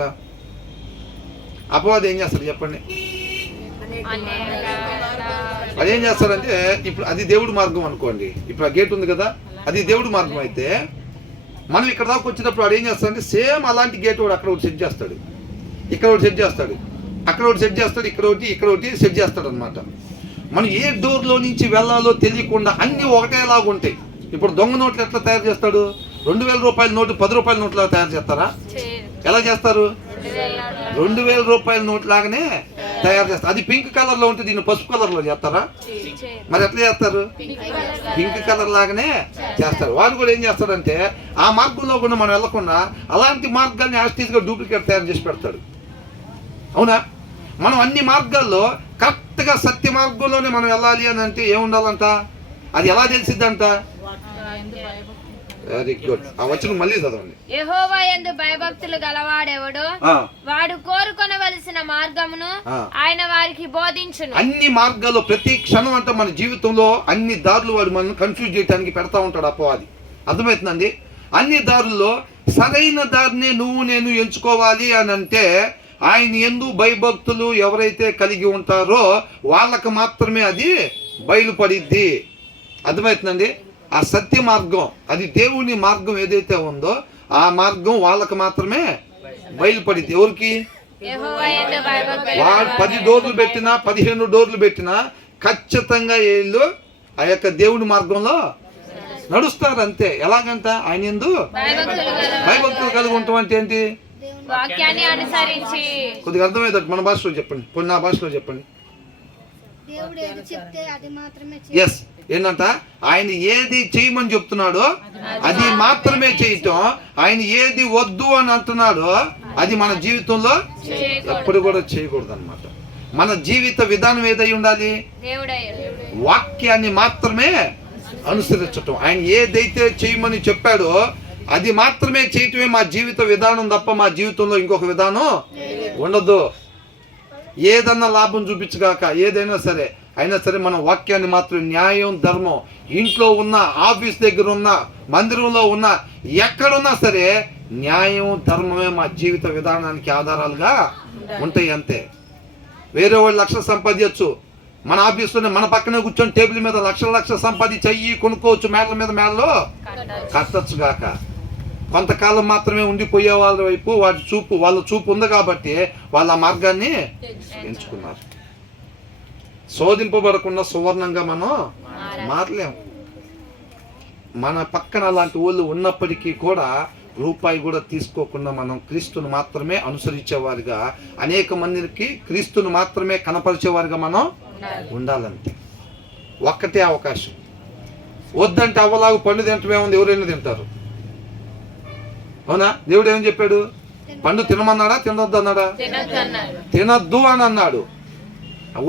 అపవాది ఏం చేస్తాడు చెప్పండి? అదేం చేస్తాడంటే ఇప్పుడు అది దేవుడి మార్గం అనుకోండి. ఇప్పుడు ఆ గేట్ ఉంది కదా, అది దేవుడి మార్గం అయితే మనం ఇక్కడ దాకా వచ్చేటప్పుడు వాడు ఏం చేస్తాడంటే సేమ్ అలాంటి గేట్ వాడు అక్కడ ఒకటి సెట్ చేస్తాడు, ఇక్కడ ఒకటి సెట్ చేస్తాడు, అక్కడ ఒకటి సెట్ చేస్తాడు, ఇక్కడ ఒకటి సెట్ చేస్తాడు అనమాట. మనం ఏ డోర్లో నుంచి వెళ్ళాలో తెలియకుండా అన్నీ ఒకటేలాగా ఉంటాయి. ఇప్పుడు దొంగ నోట్లు ఎట్లా తయారు చేస్తాడు? 2000 రూపాయల నోటు 10 రూపాయల నోట్లా తయారు చేస్తారా? ఎలా చేస్తారు? 2000 రూపాయల నోట్ లాగానే తయారు చేస్తారు. అది పింక్ కలర్ లో ఉంటే దీన్ని పసుపు కలర్ లో చేస్తారా? మరి ఎట్లా చేస్తారు? పింక్ కలర్ లాగానే చేస్తారు. వాడు కూడా ఏం చేస్తాడంటే ఆ మార్గంలో కూడా మనం వెళ్ళకుండా అలాంటి మార్గాన్ని యాస్టీస్ గా డూప్లికేట్ తయారు చేసి పెడతాడు. అవునా? మనం అన్ని మార్గాల్లో కరెక్ట్ గా సత్య మార్గంలోనే మనం వెళ్ళాలి అని అంటే ఏముండాలంట? అది ఎలా తెలిసిద్దంట? Very good. ఆ వచనం మళ్ళీ చదవండి. యెహోవా యందు భయభక్తులు గలవాడెవడో వాడు కోరుకొనవలసిన మార్గమును ఆయన వారికి బోధించును. అన్ని మార్గాల్లో ప్రతి క్షణం అంటే మన జీవితంలో అన్ని దారులు వాడు మనం కన్ఫ్యూజ్ చేయడానికి పెడతా ఉంటాడు అపవాది. అర్థమవుతుందండి? అన్ని దారుల్లో సరైన దారిని నేను ఎంచుకోవాలి అని అంటే ఆయన యందు భయభక్తులు ఎవరైతే కలిగి ఉంటారో వాళ్ళకు మాత్రమే అది బయలుపడిద్ది. అర్థమవుతుందండి? ఆ సత్య మార్గం, అది దేవుని మార్గం ఏదైతే ఉందో ఆ మార్గం వాళ్ళకు మాత్రమే బయలుపడిద్ది. ఎవరికి? వాడు 10 డోర్లు పెట్టినా 15 డోర్లు పెట్టినా ఖచ్చితంగా వీళ్ళు ఆ యొక్క దేవుని మార్గంలో నడుస్తారు అంతే. ఎలాగంట? ఆయన యందు భయభక్తులు కలిగి ఉంటాం అంటే ఏంటి? వాక్యాన్ని అనుసరించి. కొద్దిగా అర్థమయ్యేటట్టు మన భాషలో చెప్పండి, కొన్ని నా భాషలో చెప్పండి. ఎస్. ఏంటంట? ఆయన ఏది చేయమని చెప్తున్నాడో అది మాత్రమే చేయటం, ఆయన ఏది వద్దు అని అంటున్నాడో అది మన జీవితంలో ఎప్పుడు కూడా చేయకూడదు అనమాట. మన జీవిత విధానం ఏదై ఉండాలి? వాక్యాన్ని మాత్రమే అనుసరించటం. ఆయన ఏదైతే చేయమని చెప్పాడో అది మాత్రమే చేయటమే మా జీవిత విధానం తప్ప మా జీవితంలో ఇంకొక విధానం ఉండదు. ఏదన్నా లాభం చూపించగాక ఏదైనా సరే అయినా సరే మన వాక్యాన్ని మాత్రం న్యాయం, ధర్మం, ఇంట్లో ఉన్న, ఆఫీస్ దగ్గర ఉన్న, మందిరంలో ఉన్న, ఎక్కడున్నా సరే న్యాయం, ధర్మమే మా జీవిత విధానానికి ఆధారాలుగా ఉంటాయి అంతే. వేరే వాళ్ళు లక్షలు సంపాదించచ్చు, మన ఆఫీస్లోనే మన పక్కనే కూర్చొని టేబుల్ మీద లక్షలు సంపాదించి అయ్యి కొనుక్కోవచ్చు, మేళ్ళ మీద మేళ్ళలో కట్టచ్చు గాక. కొంతకాలం మాత్రమే ఉండిపోయే వాళ్ళ వైపు వాళ్ళ చూపు ఉంది కాబట్టి వాళ్ళ మార్గాన్ని ఎంచుకున్నారు. శోధింపబడకుండా సువర్ణంగా మనం మారలేము. మన పక్కన అలాంటి వాళ్ళు ఉన్నప్పటికీ కూడా రూపాయి కూడా తీసుకోకుండా మనం క్రీస్తును మాత్రమే అనుసరించేవారిగా, అనేక మందికి క్రీస్తును మాత్రమే కనపరిచేవారిగా మనం ఉండాలంటే ఒక్కటే అవకాశం. వద్దంటే అవ్వలాగా పండు తింటమే ఉంది, ఎవరైనా తింటారు. అవునా? దేవుడు ఏమని చెప్పాడు? పండు తినమన్నాడా, తినొద్దు అన్నాడా? తినద్దు అని అన్నాడు.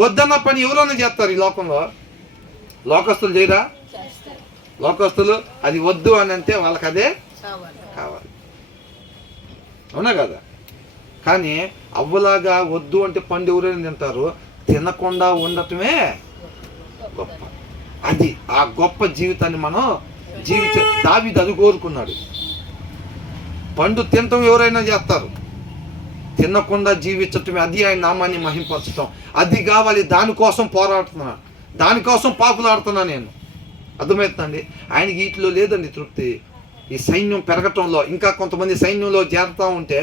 వద్దన్న పని ఎవరైనా చేస్తారు ఈ లోకంలో. లోకస్తులు చేయరా? లోకస్తులు అది వద్దు అని అంటే వాళ్ళకి అదే కావాలి. అవునా కదా? కానీ అవ్వలాగా వద్దు అంటే పండు ఎవరైనా తింటారు, తినకుండా ఉండటమే గొప్ప. అది ఆ గొప్ప జీవితాన్ని మనం దావీదు అది కోరుకున్నాడు. పండు తినటం ఎవరైనా చేస్తారు, తినకుండా జీవించటమే, అది ఆయన నామాన్ని మహింపరచటం. అది కావాలి, దానికోసం పోరాడుతున్నా, దానికోసం పాకులాడుతున్నా నేను. అర్థమవుతుందండి? ఆయనకి వీటిలో లేదండి తృప్తి. ఈ సైన్యం పెరగటంలో, ఇంకా కొంతమంది సైన్యంలో చేరుతూ ఉంటే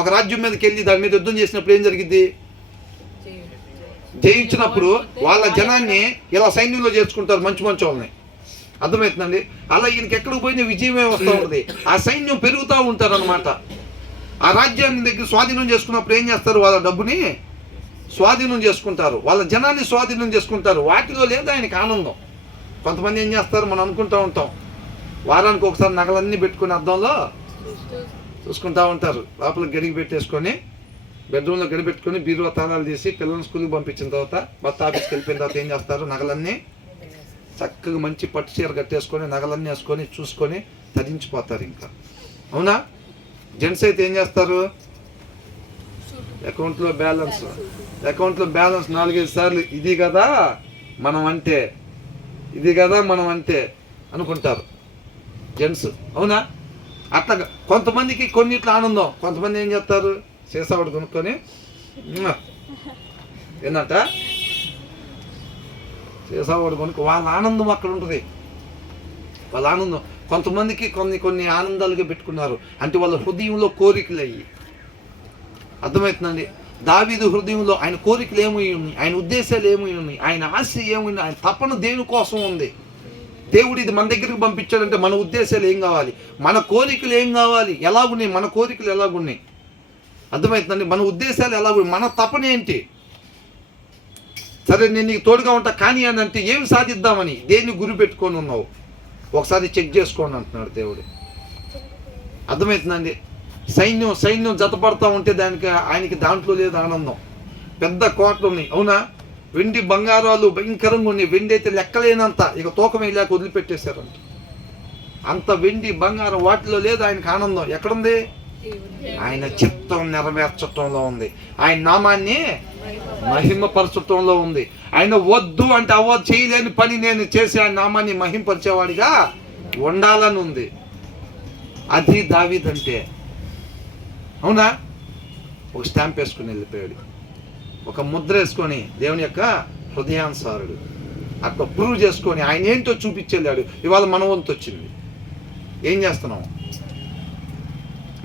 ఒక రాజ్యం మీదకి వెళ్ళి దాని మీద యుద్ధం చేసినప్పుడు ఏం జరిగింది? జయించినప్పుడు వాళ్ళ జనాన్ని ఇలా సైన్యంలో చేర్చుకుంటారు, మంచి వాళ్ళని. అర్థమవుతుందండి? అలా ఈయనకి ఎక్కడికి పోయినా విజయమే వస్తూ ఉంటుంది. ఆ సైన్యం పెరుగుతూ ఉంటారు అనమాట. ఆ రాజ్యాన్ని దగ్గర స్వాధీనం చేసుకున్నప్పుడు ఏం చేస్తారు? వాళ్ళ డబ్బుని స్వాధీనం చేసుకుంటారు, వాళ్ళ జనాన్ని స్వాధీనం చేసుకుంటారు. వాటిలో లేదా ఆయనకి ఆనందం. కొంతమంది ఏం చేస్తారు, మనం అనుకుంటూ ఉంటాం, వారానికి ఒకసారి నగలన్నీ పెట్టుకుని అద్దంలో చూసుకుంటూ ఉంటారు. లోపల గడికి పెట్టేసుకొని, బెడ్రూమ్లో గడి పెట్టుకొని, బీరువా తాళాలు తీసి పిల్లల్ని స్కూల్కి పంపించిన తర్వాత, భర్త ఆఫీస్కి వెళ్ళిపోయిన తర్వాత ఏం చేస్తారు? నగలన్నీ చక్కగా మంచి పట్టు చీర కట్టేసుకొని, నగలన్నీ వేసుకొని చూసుకొని తరించిపోతారు ఇంకా. అవునా? జెంట్స్ అయితే ఏం చేస్తారు? అకౌంట్లో బ్యాలెన్స్ 4-5 సార్లు ఇది కదా మనం అంటే, ఇది కదా మనం అంటే అనుకుంటారు జెంట్స్. అవునా? అట్లా కొంతమందికి కొన్నిట్లో ఆనందం. కొంతమంది ఏం చేస్తారు? సీసావాడు కొనుక్కొని ఏంటంట సీసావాడు కొనుక్కో, వాళ్ళ ఆనందం అక్కడ ఉంటుంది, వాళ్ళ ఆనందం. కొంతమందికి కొన్ని ఆనందాలుగా పెట్టుకున్నారు, అంటే వాళ్ళ హృదయంలో కోరికలు అయ్యి. అర్థమవుతుందండి? దావీదు హృదయంలో ఆయన కోరికలు ఏమై ఉన్నాయి, ఆయన ఉద్దేశాలు ఏమై ఉన్నాయి, ఆయన ఆశ ఏమైనా, ఆయన తపన దేనికోసం ఉంది. దేవుడు ఇది మన దగ్గరికి పంపించాడంటే మన ఉద్దేశాలు ఏం కావాలి, మన కోరికలు ఏం కావాలి, ఎలాగున్నాయి, మన కోరికలు ఎలాగున్నాయి. అర్థమవుతుందండి? మన ఉద్దేశాలు ఎలాగున్నాయి, మన తపన ఏంటి. సరే నేను నీకు తోడుగా ఉంటా కానీ అని అంటే ఏం సాధిద్దామని, దేన్ని గురి పెట్టుకొని ఉన్నావు, ఒకసారి చెక్ చేసుకోండి అంటున్నాడు దేవుడు. అర్థమవుతుందండి? సైన్యం జతపడతా ఉంటే ఆయనకి దాంట్లో లేదు ఆనందం. పెద్ద కోటలు ఉన్నాయి. అవునా? వెండి బంగారాలు భయంకరంగా ఉన్నాయి. వెండి అయితే లెక్కలేనంత, ఇక తూకం వేయలేక వదిలిపెట్టేశారంట. అంత వెండి బంగారం వాటిలో లేదు ఆయనకి ఆనందం. ఎక్కడుంది? ఆయన చిత్తం నెరవేర్చటంలో ఉంది, ఆయన నామాన్ని మహిమపరచటంలో ఉంది. ఆయన వద్దు అంటే అవ్వదు, చేయలేని పని నేను చేసి ఆయన నామాన్ని మహింపరిచేవాడిగా ఉండాలని ఉంది. అది దావీదు అంటే. అవునా? ఒక స్టాంప్ వేసుకుని వెళ్ళిపోయాడు, ఒక ముద్ర వేసుకొని దేవుని యొక్క హృదయానుసారుడు అట్లా ప్రూవ్ చేసుకొని ఆయన ఏంటో చూపించెళ్ళాడు. ఇవాళ మన వంతు వచ్చింది. ఏం చేస్తున్నాం?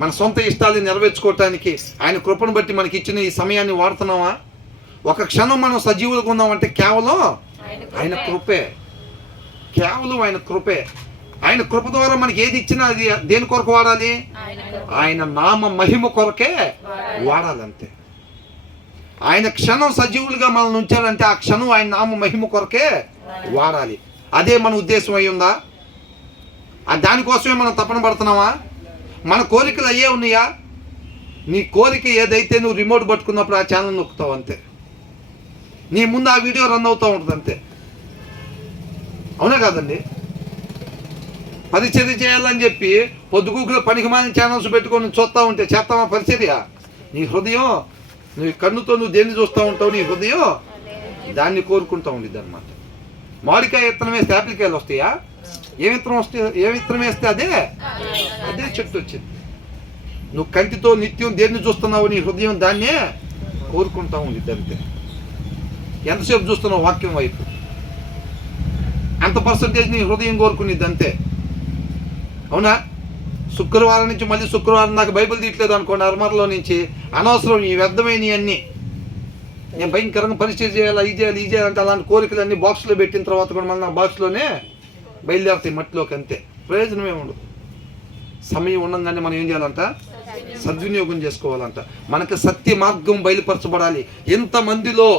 మన సొంత ఇష్టాలు నెరవేర్చుకోవటానికి ఆయన కృపను బట్టి మనకి ఇచ్చిన ఈ సమయాన్ని వాడుతున్నామా? ఒక క్షణం మనం సజీవులుగా ఉన్నామంటే కేవలం ఆయన కృపే, కేవలం ఆయన కృపే. ఆయన కృప ద్వారా మనకి ఏది ఇచ్చినా అది దేని కొరకు వాడాలి? ఆయన నామ మహిమ కొరకే వాడాలంతే. ఆయన క్షణం సజీవులుగా మనల్ని ఉంచాలంటే ఆ క్షణం ఆయన నామ మహిమ కొరకే వాడాలి. అదే మన ఉద్దేశం అయి ఉందా? దానికోసమే మనం తపన పడుతున్నామా? మన కోరికలు అయ్యే ఉన్నాయా? నీ కోరిక ఏదైతే నువ్వు రిమోట్ పట్టుకున్నప్పుడు ఆ ఛానల్ నొక్కుతావు అంతే, నీ ముందు ఆ వీడియో రన్ అవుతూ ఉంటుంది అంతే. అవునా కాదండి? పరిచర్య చేయాలని చెప్పి పొద్దుగూకులో పనికిమాలిన ఛానల్స్ పెట్టుకొని చూస్తూ ఉంటే చేస్తావా పరిచర్య? నీ హృదయం, నువ్వు కన్నుతో నువ్వు దేన్ని చూస్తూ ఉంటావు? నీ హృదయం దాన్ని కోరుకుంటూ ఉండిద్ది అనమాట. మామిడికాయ విత్తనం వేస్తే యాపిల్కాయలు వస్తాయా? ఏ విత్తనం వేస్తే అదే చెట్టు వచ్చింది. నువ్వు కంటితో నిత్యం దేన్ని చూస్తున్నావు? నీ హృదయం దాన్నే కోరుకుంటా ఉండిద్ది అంతే. ఎంతసేపు చూస్తున్నావు వాక్యం వైపు, అంత పర్సంటేజ్ నీ హృదయం కోరుకునేది అంతే. అవునా? శుక్రవారం నుంచి మళ్ళీ శుక్రవారం నాకు బైబిల్ తీయట్లేదు అనుకోండి, అర్మర్లో నుంచి అనవసరం ఈ వ్యర్థమైనవి అన్నీ. నేను భయంకరంగా పరిచయం చేయాలి, ఇది చేయాలంటే అలాంటి కోరికలు అన్నీ బాక్స్లో పెట్టిన తర్వాత కూడా మళ్ళీ నా బాక్స్లోనే బయలుదేరుతాయి మట్టిలోకి, అంతే. ప్రయోజనమే ఉండదు. సమయం ఉండగానే మనం ఏం చేయాలంట? సద్వినియోగం చేసుకోవాలంట. మనకి సత్య మార్గం బయలుపరచబడాలి. ఎంతమందిలో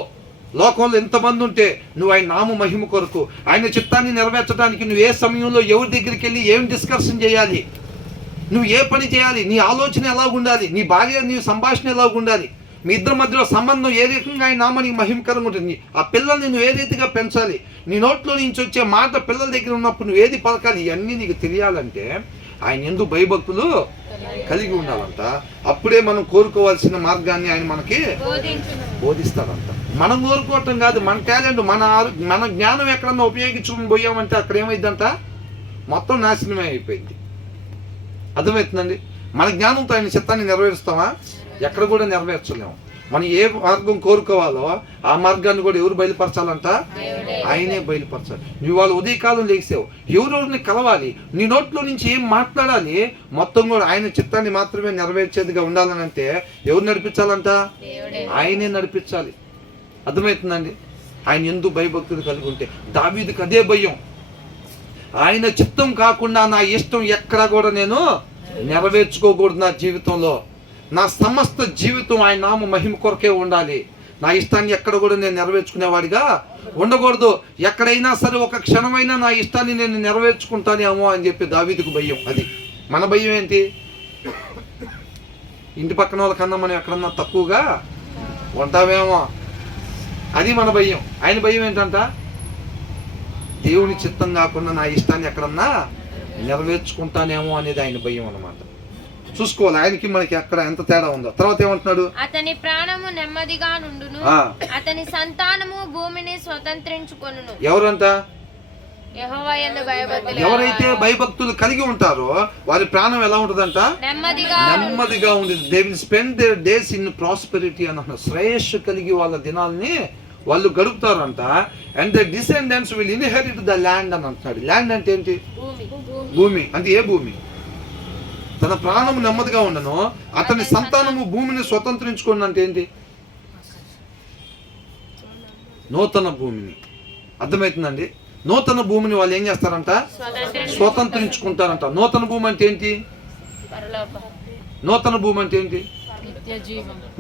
లోకంలో ఎంతమంది ఉంటే నువ్వు ఆయన నామ మహిమ కొరకు ఆయన చిత్తాన్ని నెరవేర్చడానికి నువ్వు ఏ సమయంలో ఎవరి దగ్గరికి వెళ్ళి ఏం డిస్కషన్ చేయాలి, నువ్వు ఏ పని చేయాలి, నీ ఆలోచన ఎలా ఉండాలి, నీ భార్య నీ సంభాషణ ఎలా ఉండాలి, మీ ఇద్దరి మధ్యలో సంబంధం ఏ రకంగా ఆయన నామానికి మహిమకరంగా ఉంటుంది, ఆ పిల్లల్ని నువ్వు ఏ రీతిగా పెంచాలి, నీ నోట్లో నుంచి వచ్చే మాట పిల్లల దగ్గర ఉన్నప్పుడు నువ్వు ఏది పలకాలి, ఇవన్నీ నీకు తెలియాలంటే ఆయన ఎందుకు భయభక్తులు కలిగి ఉండాలంట. అప్పుడే మనం కోరుకోవాల్సిన మార్గాన్ని ఆయన మనకి బోధిస్తాడంట. మనం కోరుకోవటం కాదు, మన టాలెంట్, మన జ్ఞానం ఎక్కడన్నా ఉపయోగించుకుని పోయామంటే అక్కడ ఏమైందంట? మొత్తం నాశనమే అయిపోయింది. అర్థమవుతుందండి? మన జ్ఞానంతో ఆయన చిత్తాన్ని నెరవేరుస్తామా? ఎక్కడ కూడా నెరవేర్చలేము. మనం ఏ మార్గం కోరుకోవాలో ఆ మార్గాన్ని కూడా ఎవరు బయలుపరచాలంట? ఆయనే బయలుపరచాలి. నువ్వు వాళ్ళు ఉదయకాలం లేచావు, ఎవరెవరిని కలవాలి, నీ నోట్లో నుంచి ఏం మాట్లాడాలి, మొత్తం కూడా ఆయన చిత్తాన్ని మాత్రమే నెరవేర్చేదిగా ఉండాలని అంటే ఎవరు నడిపించాలంట? ఆయనే నడిపించాలి. అర్థమవుతుందండి? ఆయన ఎందుకు భయభక్తులు కలిగి ఉంటే దావీదుకి అదే భయం. ఆయన చిత్తం కాకుండా నా ఇష్టం ఎక్కడ కూడా నేను నెరవేర్చుకోకూడదు. నా జీవితంలో నా సమస్త జీవితం ఆయన నామ మహిమ కొరకే ఉండాలి. నా ఇష్టాన్ని ఎక్కడ కూడా నేను నెరవేర్చుకునేవాడిగా ఉండకూడదు. ఎక్కడైనా సరే ఒక క్షణమైనా నా ఇష్టాన్ని నేను నెరవేర్చుకుంటానేమో అని చెప్పి దావీదుకు భయం. అది మన భయం ఏంటి? ఇంటి పక్కన వాళ్ళకన్నా మనం ఎక్కడన్నా తక్కువగా ఉంటామేమో, అది మన భయం. ఆయన భయం ఏంటంట? దేవుని చిత్తం కాకుండా నా ఇష్టాన్ని ఎక్కడన్నా నెరవేర్చుకుంటానేమో అనేది ఆయన భయం అన్నమాట. చూసుకోవాలి ఆయనకి మనకి ఎక్కడ ఎంత తేడా ఉందో. తర్వాత ఏమంటున్నాడు? అతని ప్రాణము నెమ్మదిగా నుండును, అతని సంతానము భూమిని స్వతంత్రించుకొనును. ఎవరంట? యెహోవా యందు భయభక్తులు. ఎవరైతే భయభక్తులు కలిగి ఉంటారో వారి ప్రాణం ఎలా ఉంటుందంట? నెమ్మదిగా ఉంటుంది. They will spend their days in prosperity అన్న శ్రేయస్సు కలిగి వాళ్ళ దినాల్ని వాళ్ళు గడుపుతారంట. And the descendants will inherit the land అని అంటున్నాడు. ల్యాండ్ అంటే ఏంటి? భూమి. అంటే ఏ భూమి? తన ప్రాణము నెమ్మదిగా ఉండను, అతని సంతానము భూమిని స్వతంత్రించుకోండి అంటే ఏంటి? నూతన భూమిని. అర్థమవుతుందండి? నూతన భూమిని వాళ్ళు ఏం చేస్తారంట? స్వతంత్రించుకుంటారంట. నూతన భూమి అంటే ఏంటి? నూతన భూమి అంటే ఏంటి?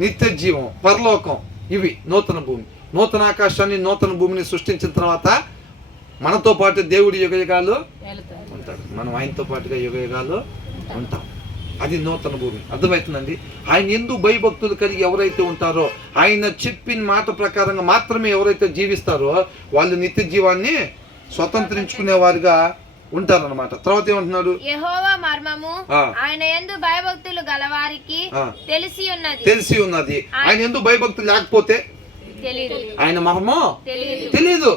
నిత్య జీవం, పరలోకం. ఇవి నూతన భూమి. నూతన ఆకాశాన్ని నూతన భూమిని సృష్టించిన తర్వాత మనతో పాటు దేవుడి యుగయుగాలు ఉంటాడు, మనం ఆయనతో పాటుగా యుగయుగాలు ఉంటాం. అది నూతన భూమి. అర్థమవుతుందండి? ఆయన ఎందుకు భయభక్తులు కలిగి ఎవరైతే ఉంటారో, ఆయన చెప్పిన మాట ప్రకారంగా మాత్రమే ఎవరైతే జీవిస్తారో వాళ్ళు నిత్య జీవాన్ని స్వతంత్రించుకునే వారిగా ఉంటారన్నమాట. తర్వాత ఏమంటున్నాడు? యెహోవా మర్మము ఆయన యందు భయభక్తులు గలవారికి తెలిసి ఉన్నది. ఆయన ఎందుకు భయభక్తులు లేకపోతే ఆయన మర్మం తెలీదు.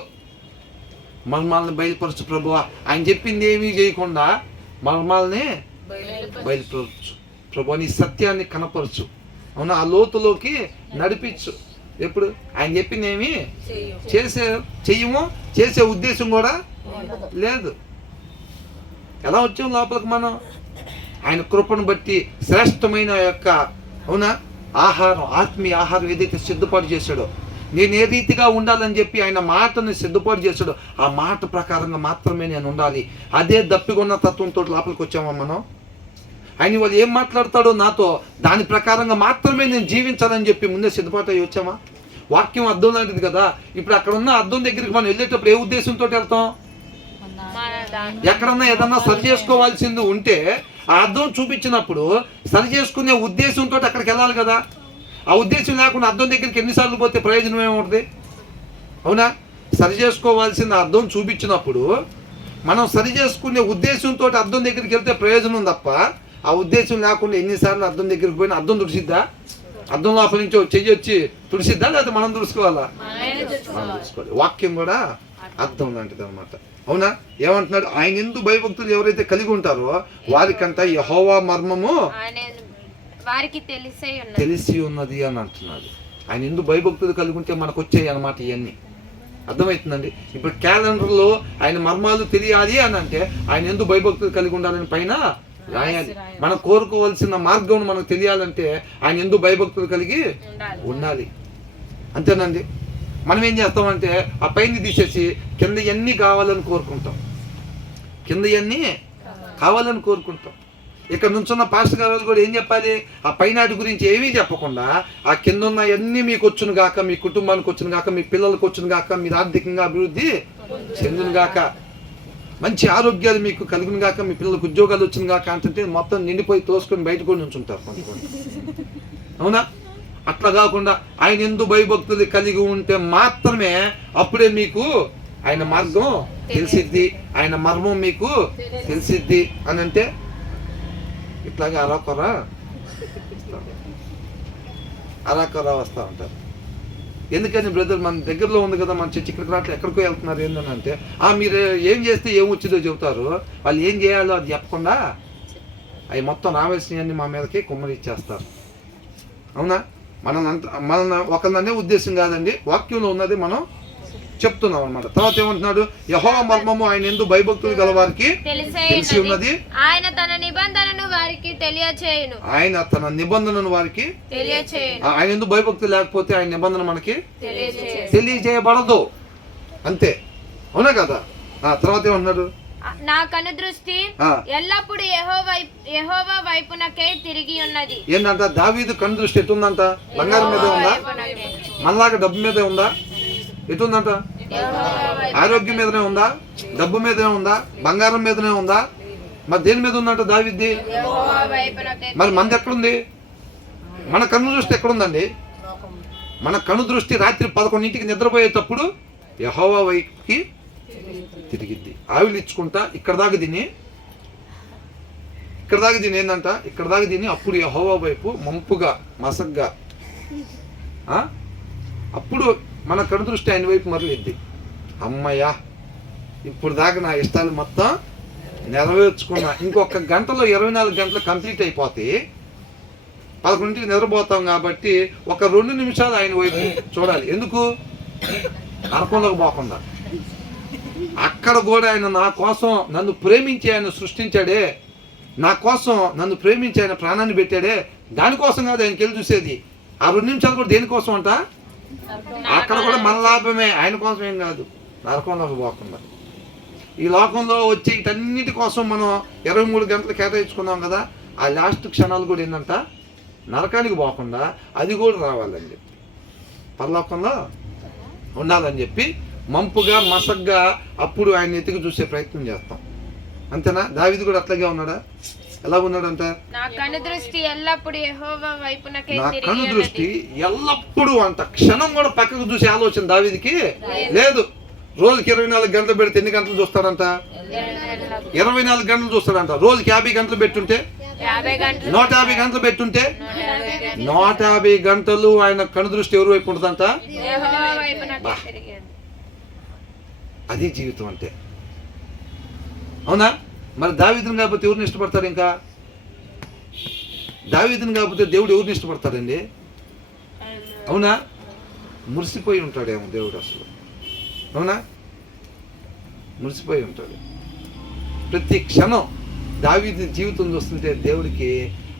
మర్మాలని బయలుపరచు ప్రభువా. ఆయన చెప్పింది ఏమీ చేయకుండా మర్మాలని బయలుపరచు ప్రభు, నీ సత్యాన్ని కనపరచు. అవునా? ఆ లోతులోకి నడిపించు. ఎప్పుడు ఆయన చెప్పింది ఏమి చెయ్యము, చేసే ఉద్దేశం కూడా లేదు. ఎలా వచ్చాం లోపలికి మనం? ఆయన కృపను బట్టి శ్రేష్టమైన యొక్క అవునా ఆహారం, ఆత్మీయ ఆహారం ఏదైతే సిద్ధపాటు చేశాడో, నేను ఏ రీతిగా ఉండాలని చెప్పి ఆయన మాటను సిద్ధపాటు చేశాడో ఆ మాట ప్రకారంగా మాత్రమే నేను ఉండాలి. అదే దప్పికొన్న తత్వంతో లోపలికి వచ్చామా మనం? ఆయన వాళ్ళు ఏం మాట్లాడతాడో నాతో దాని ప్రకారంగా మాత్రమే నేను జీవించాలని చెప్పి ముందే సిద్ధపాటు అయ్యి వచ్చామా? వాక్యం అద్దం లాంటిది కదా. ఇప్పుడు అక్కడ ఉన్న అద్దం దగ్గరికి మనం వెళ్ళేటప్పుడు ఏ ఉద్దేశంతో వెళ్తాం? ఎక్కడన్నా ఏదన్నా సరి చేసుకోవాల్సింది ఉంటే ఆ అద్దం చూపించినప్పుడు సరి చేసుకునే ఉద్దేశంతో అక్కడికి వెళ్ళాలి కదా. ఆ ఉద్దేశం లేకుండా అద్దం దగ్గరికి ఎన్నిసార్లు పోతే ప్రయోజనం ఏముంటుంది? అవునా? సరి చేసుకోవాల్సిన అద్దం చూపించినప్పుడు మనం సరి చేసుకునే ఉద్దేశంతో అద్దం దగ్గరికి వెళ్తే ప్రయోజనం తప్ప ఆ ఉద్దేశం లేకుండా ఎన్నిసార్లు అద్దం దగ్గరికి పోయినా అద్దం తుడిసిద్దా? అద్దం లోపల నుంచి చెయ్యి వచ్చి తుడిసిద్దా లేదా మనం తుడుచుకోవాలా? మనం తుడుచుకోవాలి. వాక్యం కూడా అర్థం లాంటిది అనమాట. అవునా? ఏమంటున్నాడు? ఆయన ఎందుకు భయభక్తులు ఎవరైతే కలిగి ఉంటారో వారికంట యెహోవా మర్మము వారికి తెలిసి ఉన్నది అని అంటున్నాడు. ఆయన ఎందుకు భయభక్తులు కలిగి ఉంటే మనకు వచ్చాయి అన్నమాట ఇవన్నీ. అర్థమవుతుందండి? ఇప్పుడు క్యాలెండర్లో ఆయన మర్మాలు తెలియాలి అని అంటే ఆయన ఎందుకు భయభక్తులు కలిగి ఉండాలని పైన రాయాలి. మనం కోరుకోవాల్సిన మార్గం మనకు తెలియాలంటే ఆయన ఎందుకు భయభక్తులు కలిగి ఉండాలి. అంతేనండి. మనం ఏం చేస్తామంటే ఆ పైన తీసేసి కింద ఎన్ని కావాలని కోరుకుంటాం. కింద ఎన్ని కావాలని కోరుకుంటాం. ఇక్కడ నుంచున్న పాస్టర్ గారు కూడా ఏం చెప్పాలి? ఆ పైనాటి గురించి ఏమీ చెప్పకుండా ఆ కింద ఉన్న అన్నీ మీకు వచ్చును గాక, మీ కుటుంబానికి వచ్చును గాక, మీ పిల్లలకు వచ్చును గాక, మీరు ఆర్థికంగా అభివృద్ధి చెందును గాక, మంచి ఆరోగ్యాలు మీకు కలుగును గాక, మీ పిల్లలకు ఉద్యోగాలు వచ్చును గాక అంటే మొత్తం నిండిపోయి తోసుకొని బయట కూడా నుంచుంటారు కొంతమంది. అవునా? అట్లా కాకుండా ఆయన ఎందుకు భయభక్తులు కలిగి ఉంటే మాత్రమే అప్పుడే మీకు ఆయన మార్గం తెలిసిద్ది, ఆయన మర్మం మీకు తెలిసిద్ది అని అంటే ఇట్లాగే అరాకొరా వస్తూ ఉంటారు. ఎందుకని బ్రదర్ మన దగ్గరలో ఉంది కదా, మన చర్చి ఇక్కడికి రావట్లేదు, ఎక్కడికో వెళ్తున్నారు ఏంటని అంటే మీరు ఏం చేస్తే ఏం వచ్చిందో చెబుతారు. వాళ్ళు ఏం చేయాలో అది చెప్పకుండా అవి మొత్తం రావాల్సినవన్నీ మా మీదకి కుమ్మరిచ్చేస్తారు. అవునా? మన ఒకరిననే ఉద్దేశం కాదండి, వాక్యంలో ఉన్నది మనం చెప్తున్నాం అన్నమాట. తర్వాత ఏమంటున్నాడు? యెహోవా మర్మము ఆయన ఎందుకు భయభక్తులు గల వారికి తెలిసి ఉన్నది, ఆయన తన నిబంధనను వారికి తెలియచేయును. ఆయన తన నిబంధనను వారికి ఆయన ఎందుకు భయభక్తులు లేకపోతే ఆయన నిబంధన మనకి తెలియజేయబడదు. అంతే. అవునా కదా? తర్వాత ఏమంటున్నాడు? నా కనుదృష్టి ఎల్లప్పుడు యెహోవా వైపునకే తిరిగి ఉన్నది. ఏంటంట? దావీదు కనుదృష్టి ఎటుందంట? బంగారం మీద ఉందా? మనలాగా డబ్బు మీదే ఉందా? ఎటుందంట? ఆరోగ్యం మీదనే ఉందా? డబ్బు మీదనే ఉందా? బంగారం మీదనే ఉందా? మరి దేని మీద ఉందంట దావీది? మరి మనది ఎక్కడుంది? మన కన్ను దృష్టి ఎక్కడుందండి? మన కన్ను దృష్టి రాత్రి 11ంటికి నిద్రపోయేటప్పుడు యెహోవా వైపుకి తిరిగిద్ది. ఆవిలు ఇచ్చుకుంటా ఇక్కడ దాకా తిని ఏంటంట? ఇక్కడ దాకా తిని అప్పుడు యెహోవా వైపు మంపుగా మసగ్గా అప్పుడు మన కనుదృష్టి ఆయన వైపు మరలిద్ది. అమ్మయ్యా, ఇప్పుడు దాకా నా ఇష్టాలు మొత్తం నెరవేర్చుకున్నా, ఇంకొక గంటలో 24 గంటలు కంప్లీట్ అయిపోతే 11ంటికి నిద్రపోతాం కాబట్టి ఒక 2 నిమిషాలు ఆయన వైపు చూడాలి. ఎందుకు? నరకంలోకి పోకుండా. అక్కడ కూడా ఆయన నా కోసం నన్ను ప్రేమించి ఆయన సృష్టించాడే, నా కోసం నన్ను ప్రేమించి ఆయన ప్రాణాన్ని పెట్టాడే, దానికోసం కాదు ఆయనకి వెళ్ళి చూసేది. ఆ 2 నిమిషాలు కూడా దేనికోసం అంట? అక్కడ కూడా మన లాభమే, ఆయన కోసం ఏం కాదు. నరకంలోకి పోకుండా. ఈ లోకంలో వచ్చే వీటన్నిటి కోసం మనం 23 గంటలు కేటాయించుకున్నాం కదా, ఆ లాస్ట్ క్షణాలు కూడా ఏంటంట? నరకానికి పోకుండా అది కూడా రావాలని చెప్పి, పరలోకంలో ఉండాలని చెప్పి మంపుగా మసగ్గా అప్పుడు ఆయన ఎత్తుకు చూసే ప్రయత్నం చేస్తాం. అంతేనా? దావీదు కూడా అట్లాగే ఉన్నాడా? ఎలా ఉన్నాడంట? నా కను దృష్టి ఎల్లప్పుడు యెహోవా వైపునకే అంట. క్షణం కూడా పక్కకు చూసే ఆలోచన దావీదుకి లేదు. రోజుకి 24 గంటలు పెడితే ఎన్ని గంటలు చూస్తాడంట? 24 గంటలు చూస్తాడంట. రోజుకి 50 గంటలు పెట్టుంటే 150 గంటలు పెట్టుంటే 150 గంటలు ఆయన కను దృష్టి ఎవరి వైపు ఉంటుందంట? అది జీవితం అంటే. అవునా? మరి దావీదుని కాకపోతే ఎవరిని ఇష్టపడతారు? ఇంకా దావీదుని కాకపోతే దేవుడు ఎవరిని ఇష్టపడతాడండి? అవునా? మురిసిపోయి ఉంటాడేమో దేవుడు అసలు. అవునా? మురిసిపోయి ఉంటాడు. ప్రతి క్షణం దావీదు జీవితం చూస్తుంటే దేవుడికి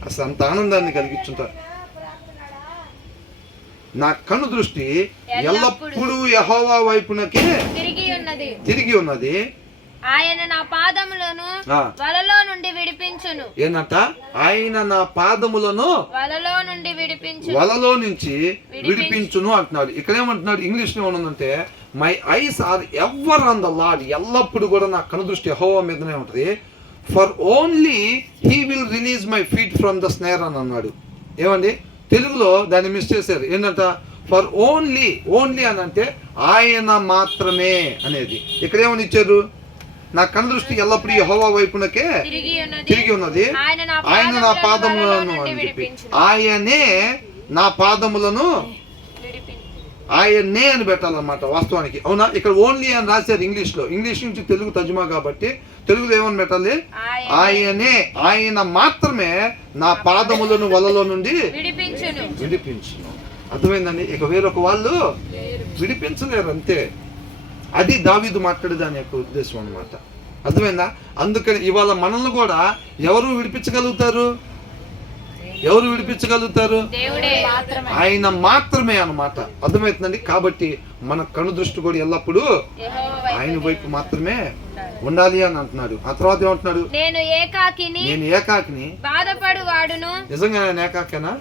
అసలు అంత ఆనందాన్ని కలిగించుంటారు. నా కను దృష్టి ఎల్లప్పుడూ యెహోవా వైపునకే తిరిగి ఉన్నది. ఆయన నా పాదములను వలలో నుండి విడిపించును. ఏంటంట? ఆయన నా పాదములను వలలో నుంచి విడిపించును అంటున్నాడు. ఇక్కడ ఏమంటున్నాడు? ఇంగ్లీష్ లో ఏమనుందంటే my eyes are ever on the Lord. ఎల్లప్పుడు కూడా నా కను దృష్టి యెహోవా మీదనే ఉంటుంది. For only he will release my feet from the snare అని అన్నాడు. ఏమండి? తెలుగులో దాన్ని మిస్ చేశారు. ఏంటంట? ఫర్ ఓన్లీ అని అంటే ఆయన మాత్రమే అనేది. ఇక్కడ ఏమని ఇచ్చారు? నా కను దృష్టి ఎల్లప్పుడూ యెహోవా వైపునకే తిరిగి ఉన్నది. ఆయన నా పాదములను అని చెప్పి ఆయనే నా పాదములను ఆయన్నే అని పెట్టాలన్నమాట వాస్తవానికి. అవునా? ఇక్కడ ఓన్లీ అని రాశారు ఇంగ్లీష్లో. ఇంగ్లీష్ నుంచి తెలుగు తర్జుమా కాబట్టి తెలుగులో ఏమని పెట్టాలి? ఆయనే, ఆయన మాత్రమే నా పాదములను వలలో నుండి విడిపించును. అర్థమైందండి? ఇక వేరొక వాళ్ళు విడిపించలేరు, అంతే. అది దావీదు మాట్లాడే దాని యొక్క ఉద్దేశం అన్నమాట. అర్థమైందా? అందుకని ఇవాళ మనల్ని కూడా ఎవరు విడిపించగలుగుతారు? ఎవరు విడిపించగలుగుతారు? ఆయన మాత్రమే అన్నమాట. అర్థమవుతుందండి? కాబట్టి మన కను దృష్టి కూడా ఎల్లప్పుడూ ఆయన వైపు మాత్రమే ఉండాలి అని అంటున్నాడు. ఆ తర్వాత ఏమంటున్నాడు? నేను ఏకాకిని బాధపడు వాడును. నిజంగా నేను ఏకాకేనా?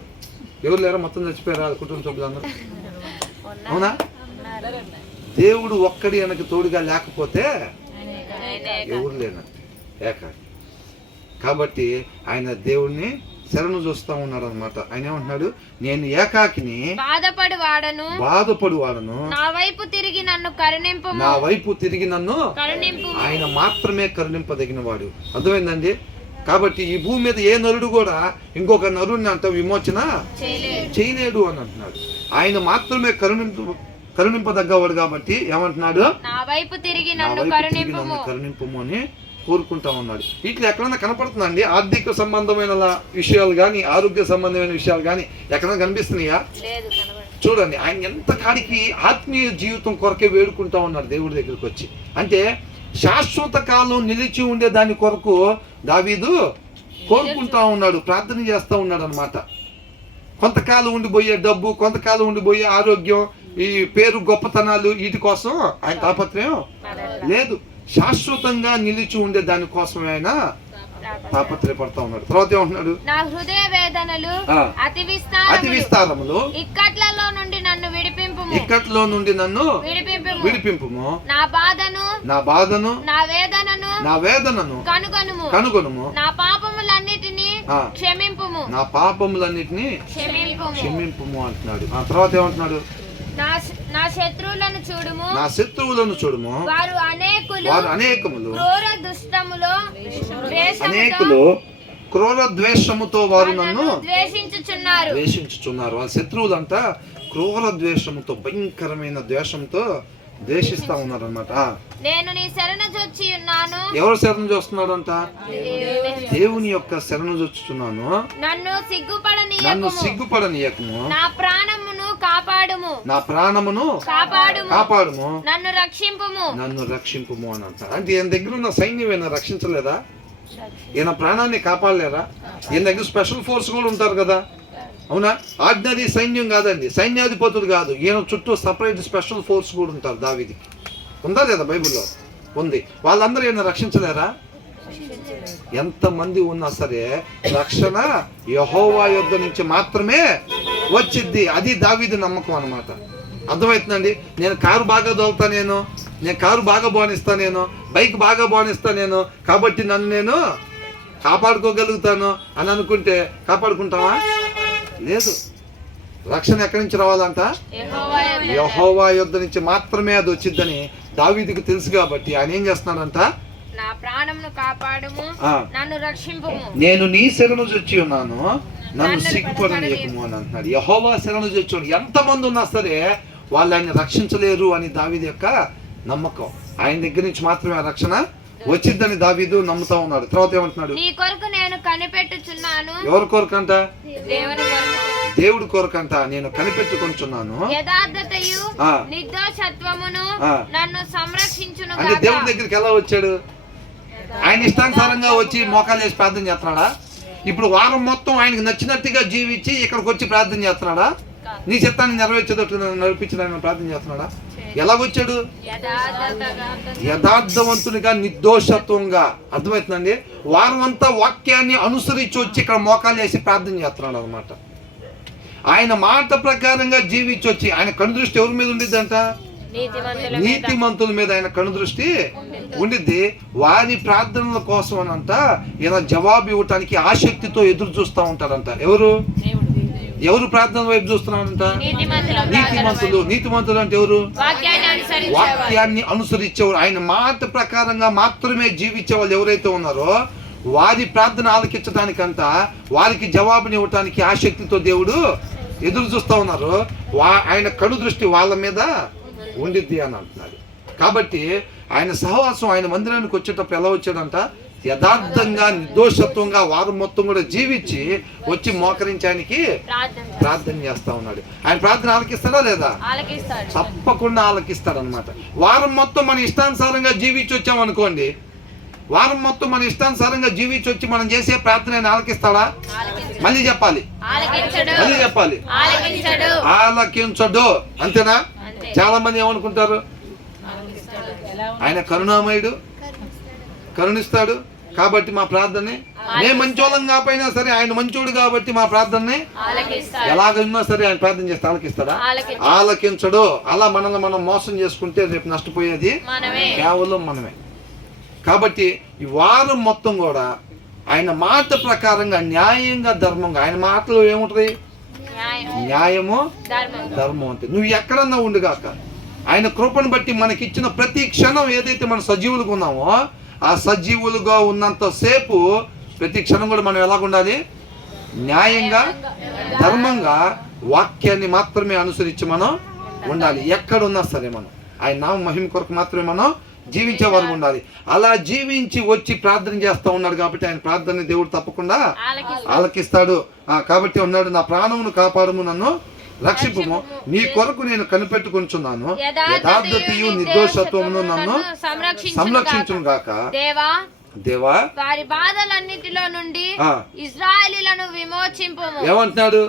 ఎవరు లేరా? మొత్తం చచ్చిపోయారా కుటుంబ సభ్యులందరూ? అవునా? దేవుడు ఒక్కడి వెనక తోడుగా లేకపోతే ఎవరు లేనట్టు, ఏకాకి. కాబట్టి ఆయన దేవుడిని శరణు చూస్తా ఉన్నాడు అనమాట. ఆయన ఏమంటున్నాడు? నేను ఏకాకిని బాధపడు వాడను, నా వైపు తిరిగి నన్ను ఆయన మాత్రమే కరుణింపదగిన వాడు. అర్థమైందండి? కాబట్టి ఈ భూమి మీద ఏ నరుడు కూడా ఇంకొక నరుడిని అంత విమోచన చేయలేడు అని అంటున్నాడు. ఆయన మాత్రమే కరుణింపదగ్గవాడు. కాబట్టి ఏమంటున్నాడు? నా వైపు తిరిగి నన్ను కరుణింపము అని కోరుకుంటా ఉన్నాడు. ఇట్లా ఎక్కడైనా కనపడుతుందండి ఆర్థిక సంబంధమైన విషయాలు కానీ, ఆరోగ్య సంబంధమైన విషయాలు కానీ ఎక్కడైనా కనిపిస్తున్నాయా? చూడండి, ఆయన ఎంత కాడికి ఆత్మీయ జీవితం కొరకే వేడుకుంటా ఉన్నాడు దేవుడి దగ్గరికి వచ్చి. అంటే శాశ్వత కాలం నిలిచి ఉండే దాని కొరకు దావీదు కోరుకుంటా ఉన్నాడు, ప్రార్థన చేస్తూ ఉన్నాడు అనమాట. కొంతకాలం ఉండిపోయే డబ్బు, కొంతకాలం ఉండిపోయే ఆరోగ్యం, ఈ పేరు, గొప్పతనాలు, వీటి కోసం ఆయన తాపత్రయం లేదు. శాశ్వతంగా నిలిచి ఉండే దానికోసమే ఆయన తాపత్రయపడతా ఉన్నాడు. తర్వాత ఏమంటున్నాడు? నా హృదయ వేదనలు అతి విస్తారములు ఇక్కట్లలో నుండి నన్ను విడిపింపుము. నా బాధను నా వేదనను కనుగొనుము. నా పాపములన్నిటిని క్షమింపుము అంటున్నాడు. ఆ తర్వాత ఏమంటున్నాడు? నా శత్రువులను చూడుము. వారు అనేకములు క్రూర ద్వేషముతో వారు నన్ను ద్వేషించుచున్నారు. వాళ్ళ శత్రువులంట క్రూర ద్వేషముతో, భయంకరమైన ద్వేషంతో ద్వేషిస్తా ఉన్నారు అనమాట. నేను నీ శరణు జొచ్చి ఉన్నాను. ఎవరు శరణు చూస్తున్నాడు అంట? దేవుని యొక్క శరణు జొచ్చుచున్నాను. నన్ను సిగ్గుపడనీయకము. నా ప్రాణమును కాపాడుము. నన్ను రక్షింపుము అని అంటారు. అంటే ఈయన దగ్గర ఉన్న సైన్యం ఈయన రక్షించలేదా? ఈయన ప్రాణాన్ని కాపాడలేరా? ఈయన దగ్గర స్పెషల్ ఫోర్స్ కూడా ఉంటారు కదా. అవునా? ఆర్డినరీ సైన్యం కాదండి, సైన్యాధిపతులు కాదు. ఈయన చుట్టూ సపరేట్ స్పెషల్ ఫోర్స్ కూడా ఉంటారు. దావీదికి ఉందా లేదా? బైబిల్లో ఉంది. వాళ్ళందరూ ఈయన రక్షించలేరా? ఎంతమంది ఉన్నా సరే రక్షణ యెహోవా యొద్ద నుంచి మాత్రమే వచ్చిద్ది. అది దావీదు నమ్మకం అన్నమాట. అర్థమవుతుందండి? నేను కారు బాగా దోలుతా, నేను కారు బాగా బానిస్తా, నేను బైక్ బాగా బానిస్తా, నేను కాబట్టి నన్ను నేను కాపాడుకోగలుగుతాను అని అనుకుంటే కాపాడుకుంటావా? లేదు. రక్షణ ఎక్కడి నుంచి రావాలంట? యెహోవా యొద్ద నుంచి మాత్రమే అది వచ్చిద్దని దావీదుకు తెలుసు. కాబట్టి ఆయన ఏం చేస్తున్నాడంట? నా ప్రాణమును కాపాడుము, నన్ను రక్షింపుము. నేను నీ శరణు జొచ్చి ఉన్నాను, నన్ను సిగ్గుపడనీయకము అని అంటున్నాడు. యెహోవా శరణు జొచ్చి ఎంతమంది ఉన్నా సరే వాళ్ళు ఆయన రక్షించలేరు అని దావీదు యొక్క నమ్మకం. ఆయన దగ్గర నుంచి మాత్రమే రక్షణ వచ్చిద్దని దావీదు నమ్ముతా ఉన్నాడు. తర్వాత ఏమంటున్నాడు? నీ కొరకు నేను కనిపెట్టుచున్నాను. ఎవరి కొరకంట? దేవుడి కొరకంట నేను కనిపెట్టుకుంటున్నాను. యథార్థతయు నిర్దోషత్వమును నన్ను సంరక్షించును. అంటే దేవుడి దగ్గరికి ఎలా వచ్చాడు? ఆయన ఇష్టానుసారంగా వచ్చి మోకాలు వేసి ప్రార్థన చేస్తున్నాడా? ఇప్పుడు వారం మొత్తం ఆయనకు నచ్చినట్టుగా జీవించి ఇక్కడికి వచ్చి ప్రార్థన చేస్తున్నాడా? నీ చిత్తాన్ని నెరవేర్చేటట్టు నడిపించడానికి ప్రార్థన చేస్తున్నాడా? ఎలాగొచ్చాడు? యథార్థవంతునిగా, నిర్దోషత్వంగా. అర్థమవుతుందండి? వారం అంతా వాక్యాన్ని అనుసరించి వచ్చి ఇక్కడ మోకాలు వేసి ప్రార్థన చేస్తున్నాడు అనమాట. ఆయన మాట ప్రకారంగా జీవించి వచ్చి ఆయన కనుదృష్టి ఎవరి మీద ఉండిద్దంట? నీతిమంతుల మీద ఆయన కనుదృష్టి ఉండిద్ది. వారి ప్రార్థనల కోసం అనంట ఈయన జవాబు ఇవ్వటానికి ఆసక్తితో ఎదురు చూస్తూ ఉంటారంట. ఎవరు ప్రార్థన వైపు చూస్తున్నారంట? నీతిమంతులు అంటే ఎవరు? వాక్యాన్ని అనుసరించేవారు. ఆయన మాట ప్రకారంగా మాత్రమే జీవించే వాళ్ళు ఎవరైతే ఉన్నారో వారి ప్రార్థన ఆలకించడానికంట, వారికి జవాబుని ఇవ్వటానికి ఆసక్తితో దేవుడు ఎదురు చూస్తూ ఉన్నారు, ఆయన కను దృష్టి వాళ్ళ మీద ఉండిద్ది అని అంటున్నాడు. కాబట్టి ఆయన సహవాసం, ఆయన మందిరానికి వచ్చేటప్పుడు ఎలా వచ్చాడంట? యథార్థంగా నిర్దోషత్వంగా వారం మొత్తం కూడా జీవించి వచ్చి మోకరించడానికి ప్రార్థన చేస్తా ఉన్నాడు. ఆయన ప్రార్థన ఆలకిస్తాడా లేదా? తప్పకుండా ఆలకిస్తాడు అనమాట. వారం మొత్తం మన ఇష్టానుసారంగా జీవించి వచ్చామనుకోండి, వారం మొత్తం మన ఇష్టానుసారంగా జీవించి వచ్చి మనం చేసే ప్రార్థన ఆయన ఆలకిస్తాడా? మళ్ళీ చెప్పాలి, మళ్ళీ చెప్పాలి, ఆలకించడు. అంతేనా? చాలా మంది ఏమనుకుంటారు, ఆయన కరుణామయుడు, కరుణిస్తాడు కాబట్టి మా ప్రార్థనని, మేము మంచోళం కాకపోయినా సరే ఆయన మంచోడు కాబట్టి మా ప్రార్థనని ఎలాగైనా సరే ఆయన ప్రార్థన చేస్తే ఆలకిస్తాడా? ఆలకించడు. అలా మనల్ని మనం మోసం చేసుకుంటే రేపు నష్టపోయేది కేవలం మనమే. కాబట్టి ఈ వారం మొత్తం కూడా ఆయన మాట ప్రకారంగా న్యాయంగా ధర్మంగా, ఆయన మాటలు ఏముంటది? న్యాయము ధర్మం అంటే. నువ్వు ఎక్కడన్నా ఉండుగాక ఆయన కృపను బట్టి మనకిచ్చిన ప్రతి క్షణం ఏదైతే మనం సజీవులుగా ఉన్నామో ఆ సజీవులుగా ఉన్నంత సేపు ప్రతి క్షణం కూడా మనం ఎలాగ ఉండాలి? న్యాయంగా ధర్మంగా వాక్యాన్ని మాత్రమే అనుసరించి మనం ఉండాలి. ఎక్కడున్నా సరే మనం ఆయన నామ మహిమ కొరకు మాత్రమే మనం జీవించే వరకు ఉండాలి. అలా జీవించి వచ్చి ప్రార్థన చేస్తూ ఉన్నాడు కాబట్టి ఆయన ప్రార్థన దేవుడు తప్పకుండా ఆలకిస్తాడు. కాబట్టి ఉన్నాడు, నా ప్రాణమును కాపాడము, నన్ను రక్షింపుము, నీ కొరకు నేను కనిపెట్టుకుంటున్నాను, యథార్థతయు నిర్దోషత్వమును నన్ను సంరక్షించును గాక. దేవా వారి బాధలన్నిటిలో నుండి ఇశ్రాయేలీయులను విమోచింపుము. ఏమంటున్నాడు?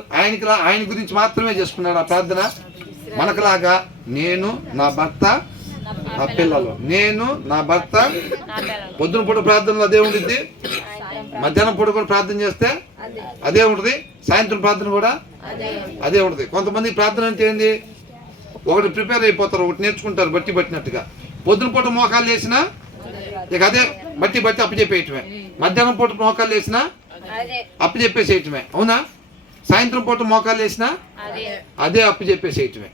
ఆయన గురించి మాత్రమే చేసుకున్నాడు ఆ ప్రార్థన. మనకులాగా నేను, నా భర్త, నా పిల్లలు, నేను, నా భర్త. పొద్దున పూట ప్రార్థనలో అదే ఉండిద్ది, మధ్యాహ్నం పూట కూడా ప్రార్థన చేస్తే అదే ఉంటుంది, సాయంత్రం ప్రార్థన కూడా అదే ఉంటుంది. కొంతమంది ప్రార్థన అంటే ఏంది? ఒకటి ప్రిపేర్ అయిపోతారు, ఒకటి నేర్చుకుంటారు బట్టి పట్టినట్టుగా. పొద్దున పూట మోకాలు వేసినా ఇక అదే బట్టి అప్పచెప్పేయటమే, మధ్యాహ్నం పూట మోకాలు వేసినా అప్పచెప్పేసేయటమే, అవునా? సాయంత్రం పూట మోకాలు వేసినా అదే అప్పచెప్పేసేయటమే,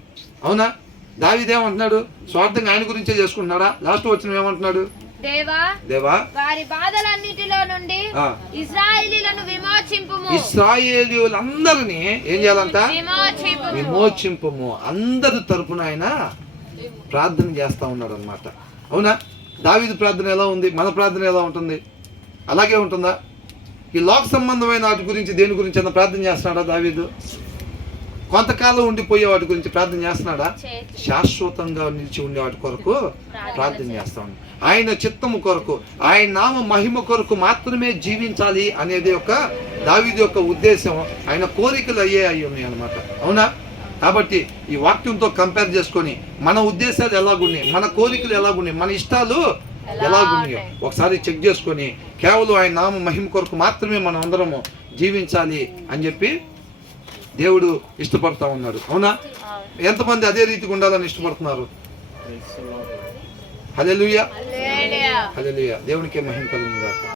అవునా? దావీదేమంటున్నాడు? స్వార్థంగా ఆయన గురించే చేసుకుంటున్నాడా? లాస్ట్ వచ్చిన ఏమంటున్నాడు? దేవా వారి బాధలన్నిటిలో నుండి ఇశ్రాయేలీయులను విమోచింపుము. ఇశ్రాయేలీయులందరినీ ఏం చేయాలంట? విమోచింపుము. అందరి తరపున ఆయన ప్రార్థన చేస్తా ఉన్నాడు అన్నమాట, అవునా? దావీదు ప్రార్థన ఎలా ఉంది? మన ప్రార్థన ఎలా ఉంటుంది? అలాగే ఉంటుందా? ఈ లోక సంబంధమైన వాటి గురించి, దేని గురించి అన్న ప్రార్థన చేస్తున్నాడా దావీదు? కొంతకాలం ఉండిపోయే వాటి గురించి ప్రార్థన చేస్తున్నాడా? శాశ్వతంగా నిలిచి ఉండే వాటి కొరకు ప్రార్థన చేస్తా ఉన్నాడు. ఆయన చిత్తము కొరకు, ఆయన నామ మహిమ కొరకు మాత్రమే జీవించాలి అనేది ఒక దావీదు యొక్క ఉద్దేశం. ఆయన కోరికలు అయ్యి ఉన్నాయి అన్నమాట, అవునా? కాబట్టి ఈ వాక్యంతో కంపేర్ చేసుకొని మన ఉద్దేశాలు ఎలాగున్నాయి, మన కోరికలు ఎలాగున్నాయి, మన ఇష్టాలు ఎలాగున్నాయో ఒకసారి చెక్ చేసుకొని కేవలం ఆయన నామ మహిమ కొరకు మాత్రమే మనం అందరము జీవించాలి అని చెప్పి దేవుడు ఇష్టపడతా ఉన్నాడు, అవునా? ఎంతమంది అదే రీతిగా ఉండాలని ఇష్టపడుతున్నారు? హల్లెలూయా, హల్లెలూయా. దేవునికే మహిమ కలుగును గాక.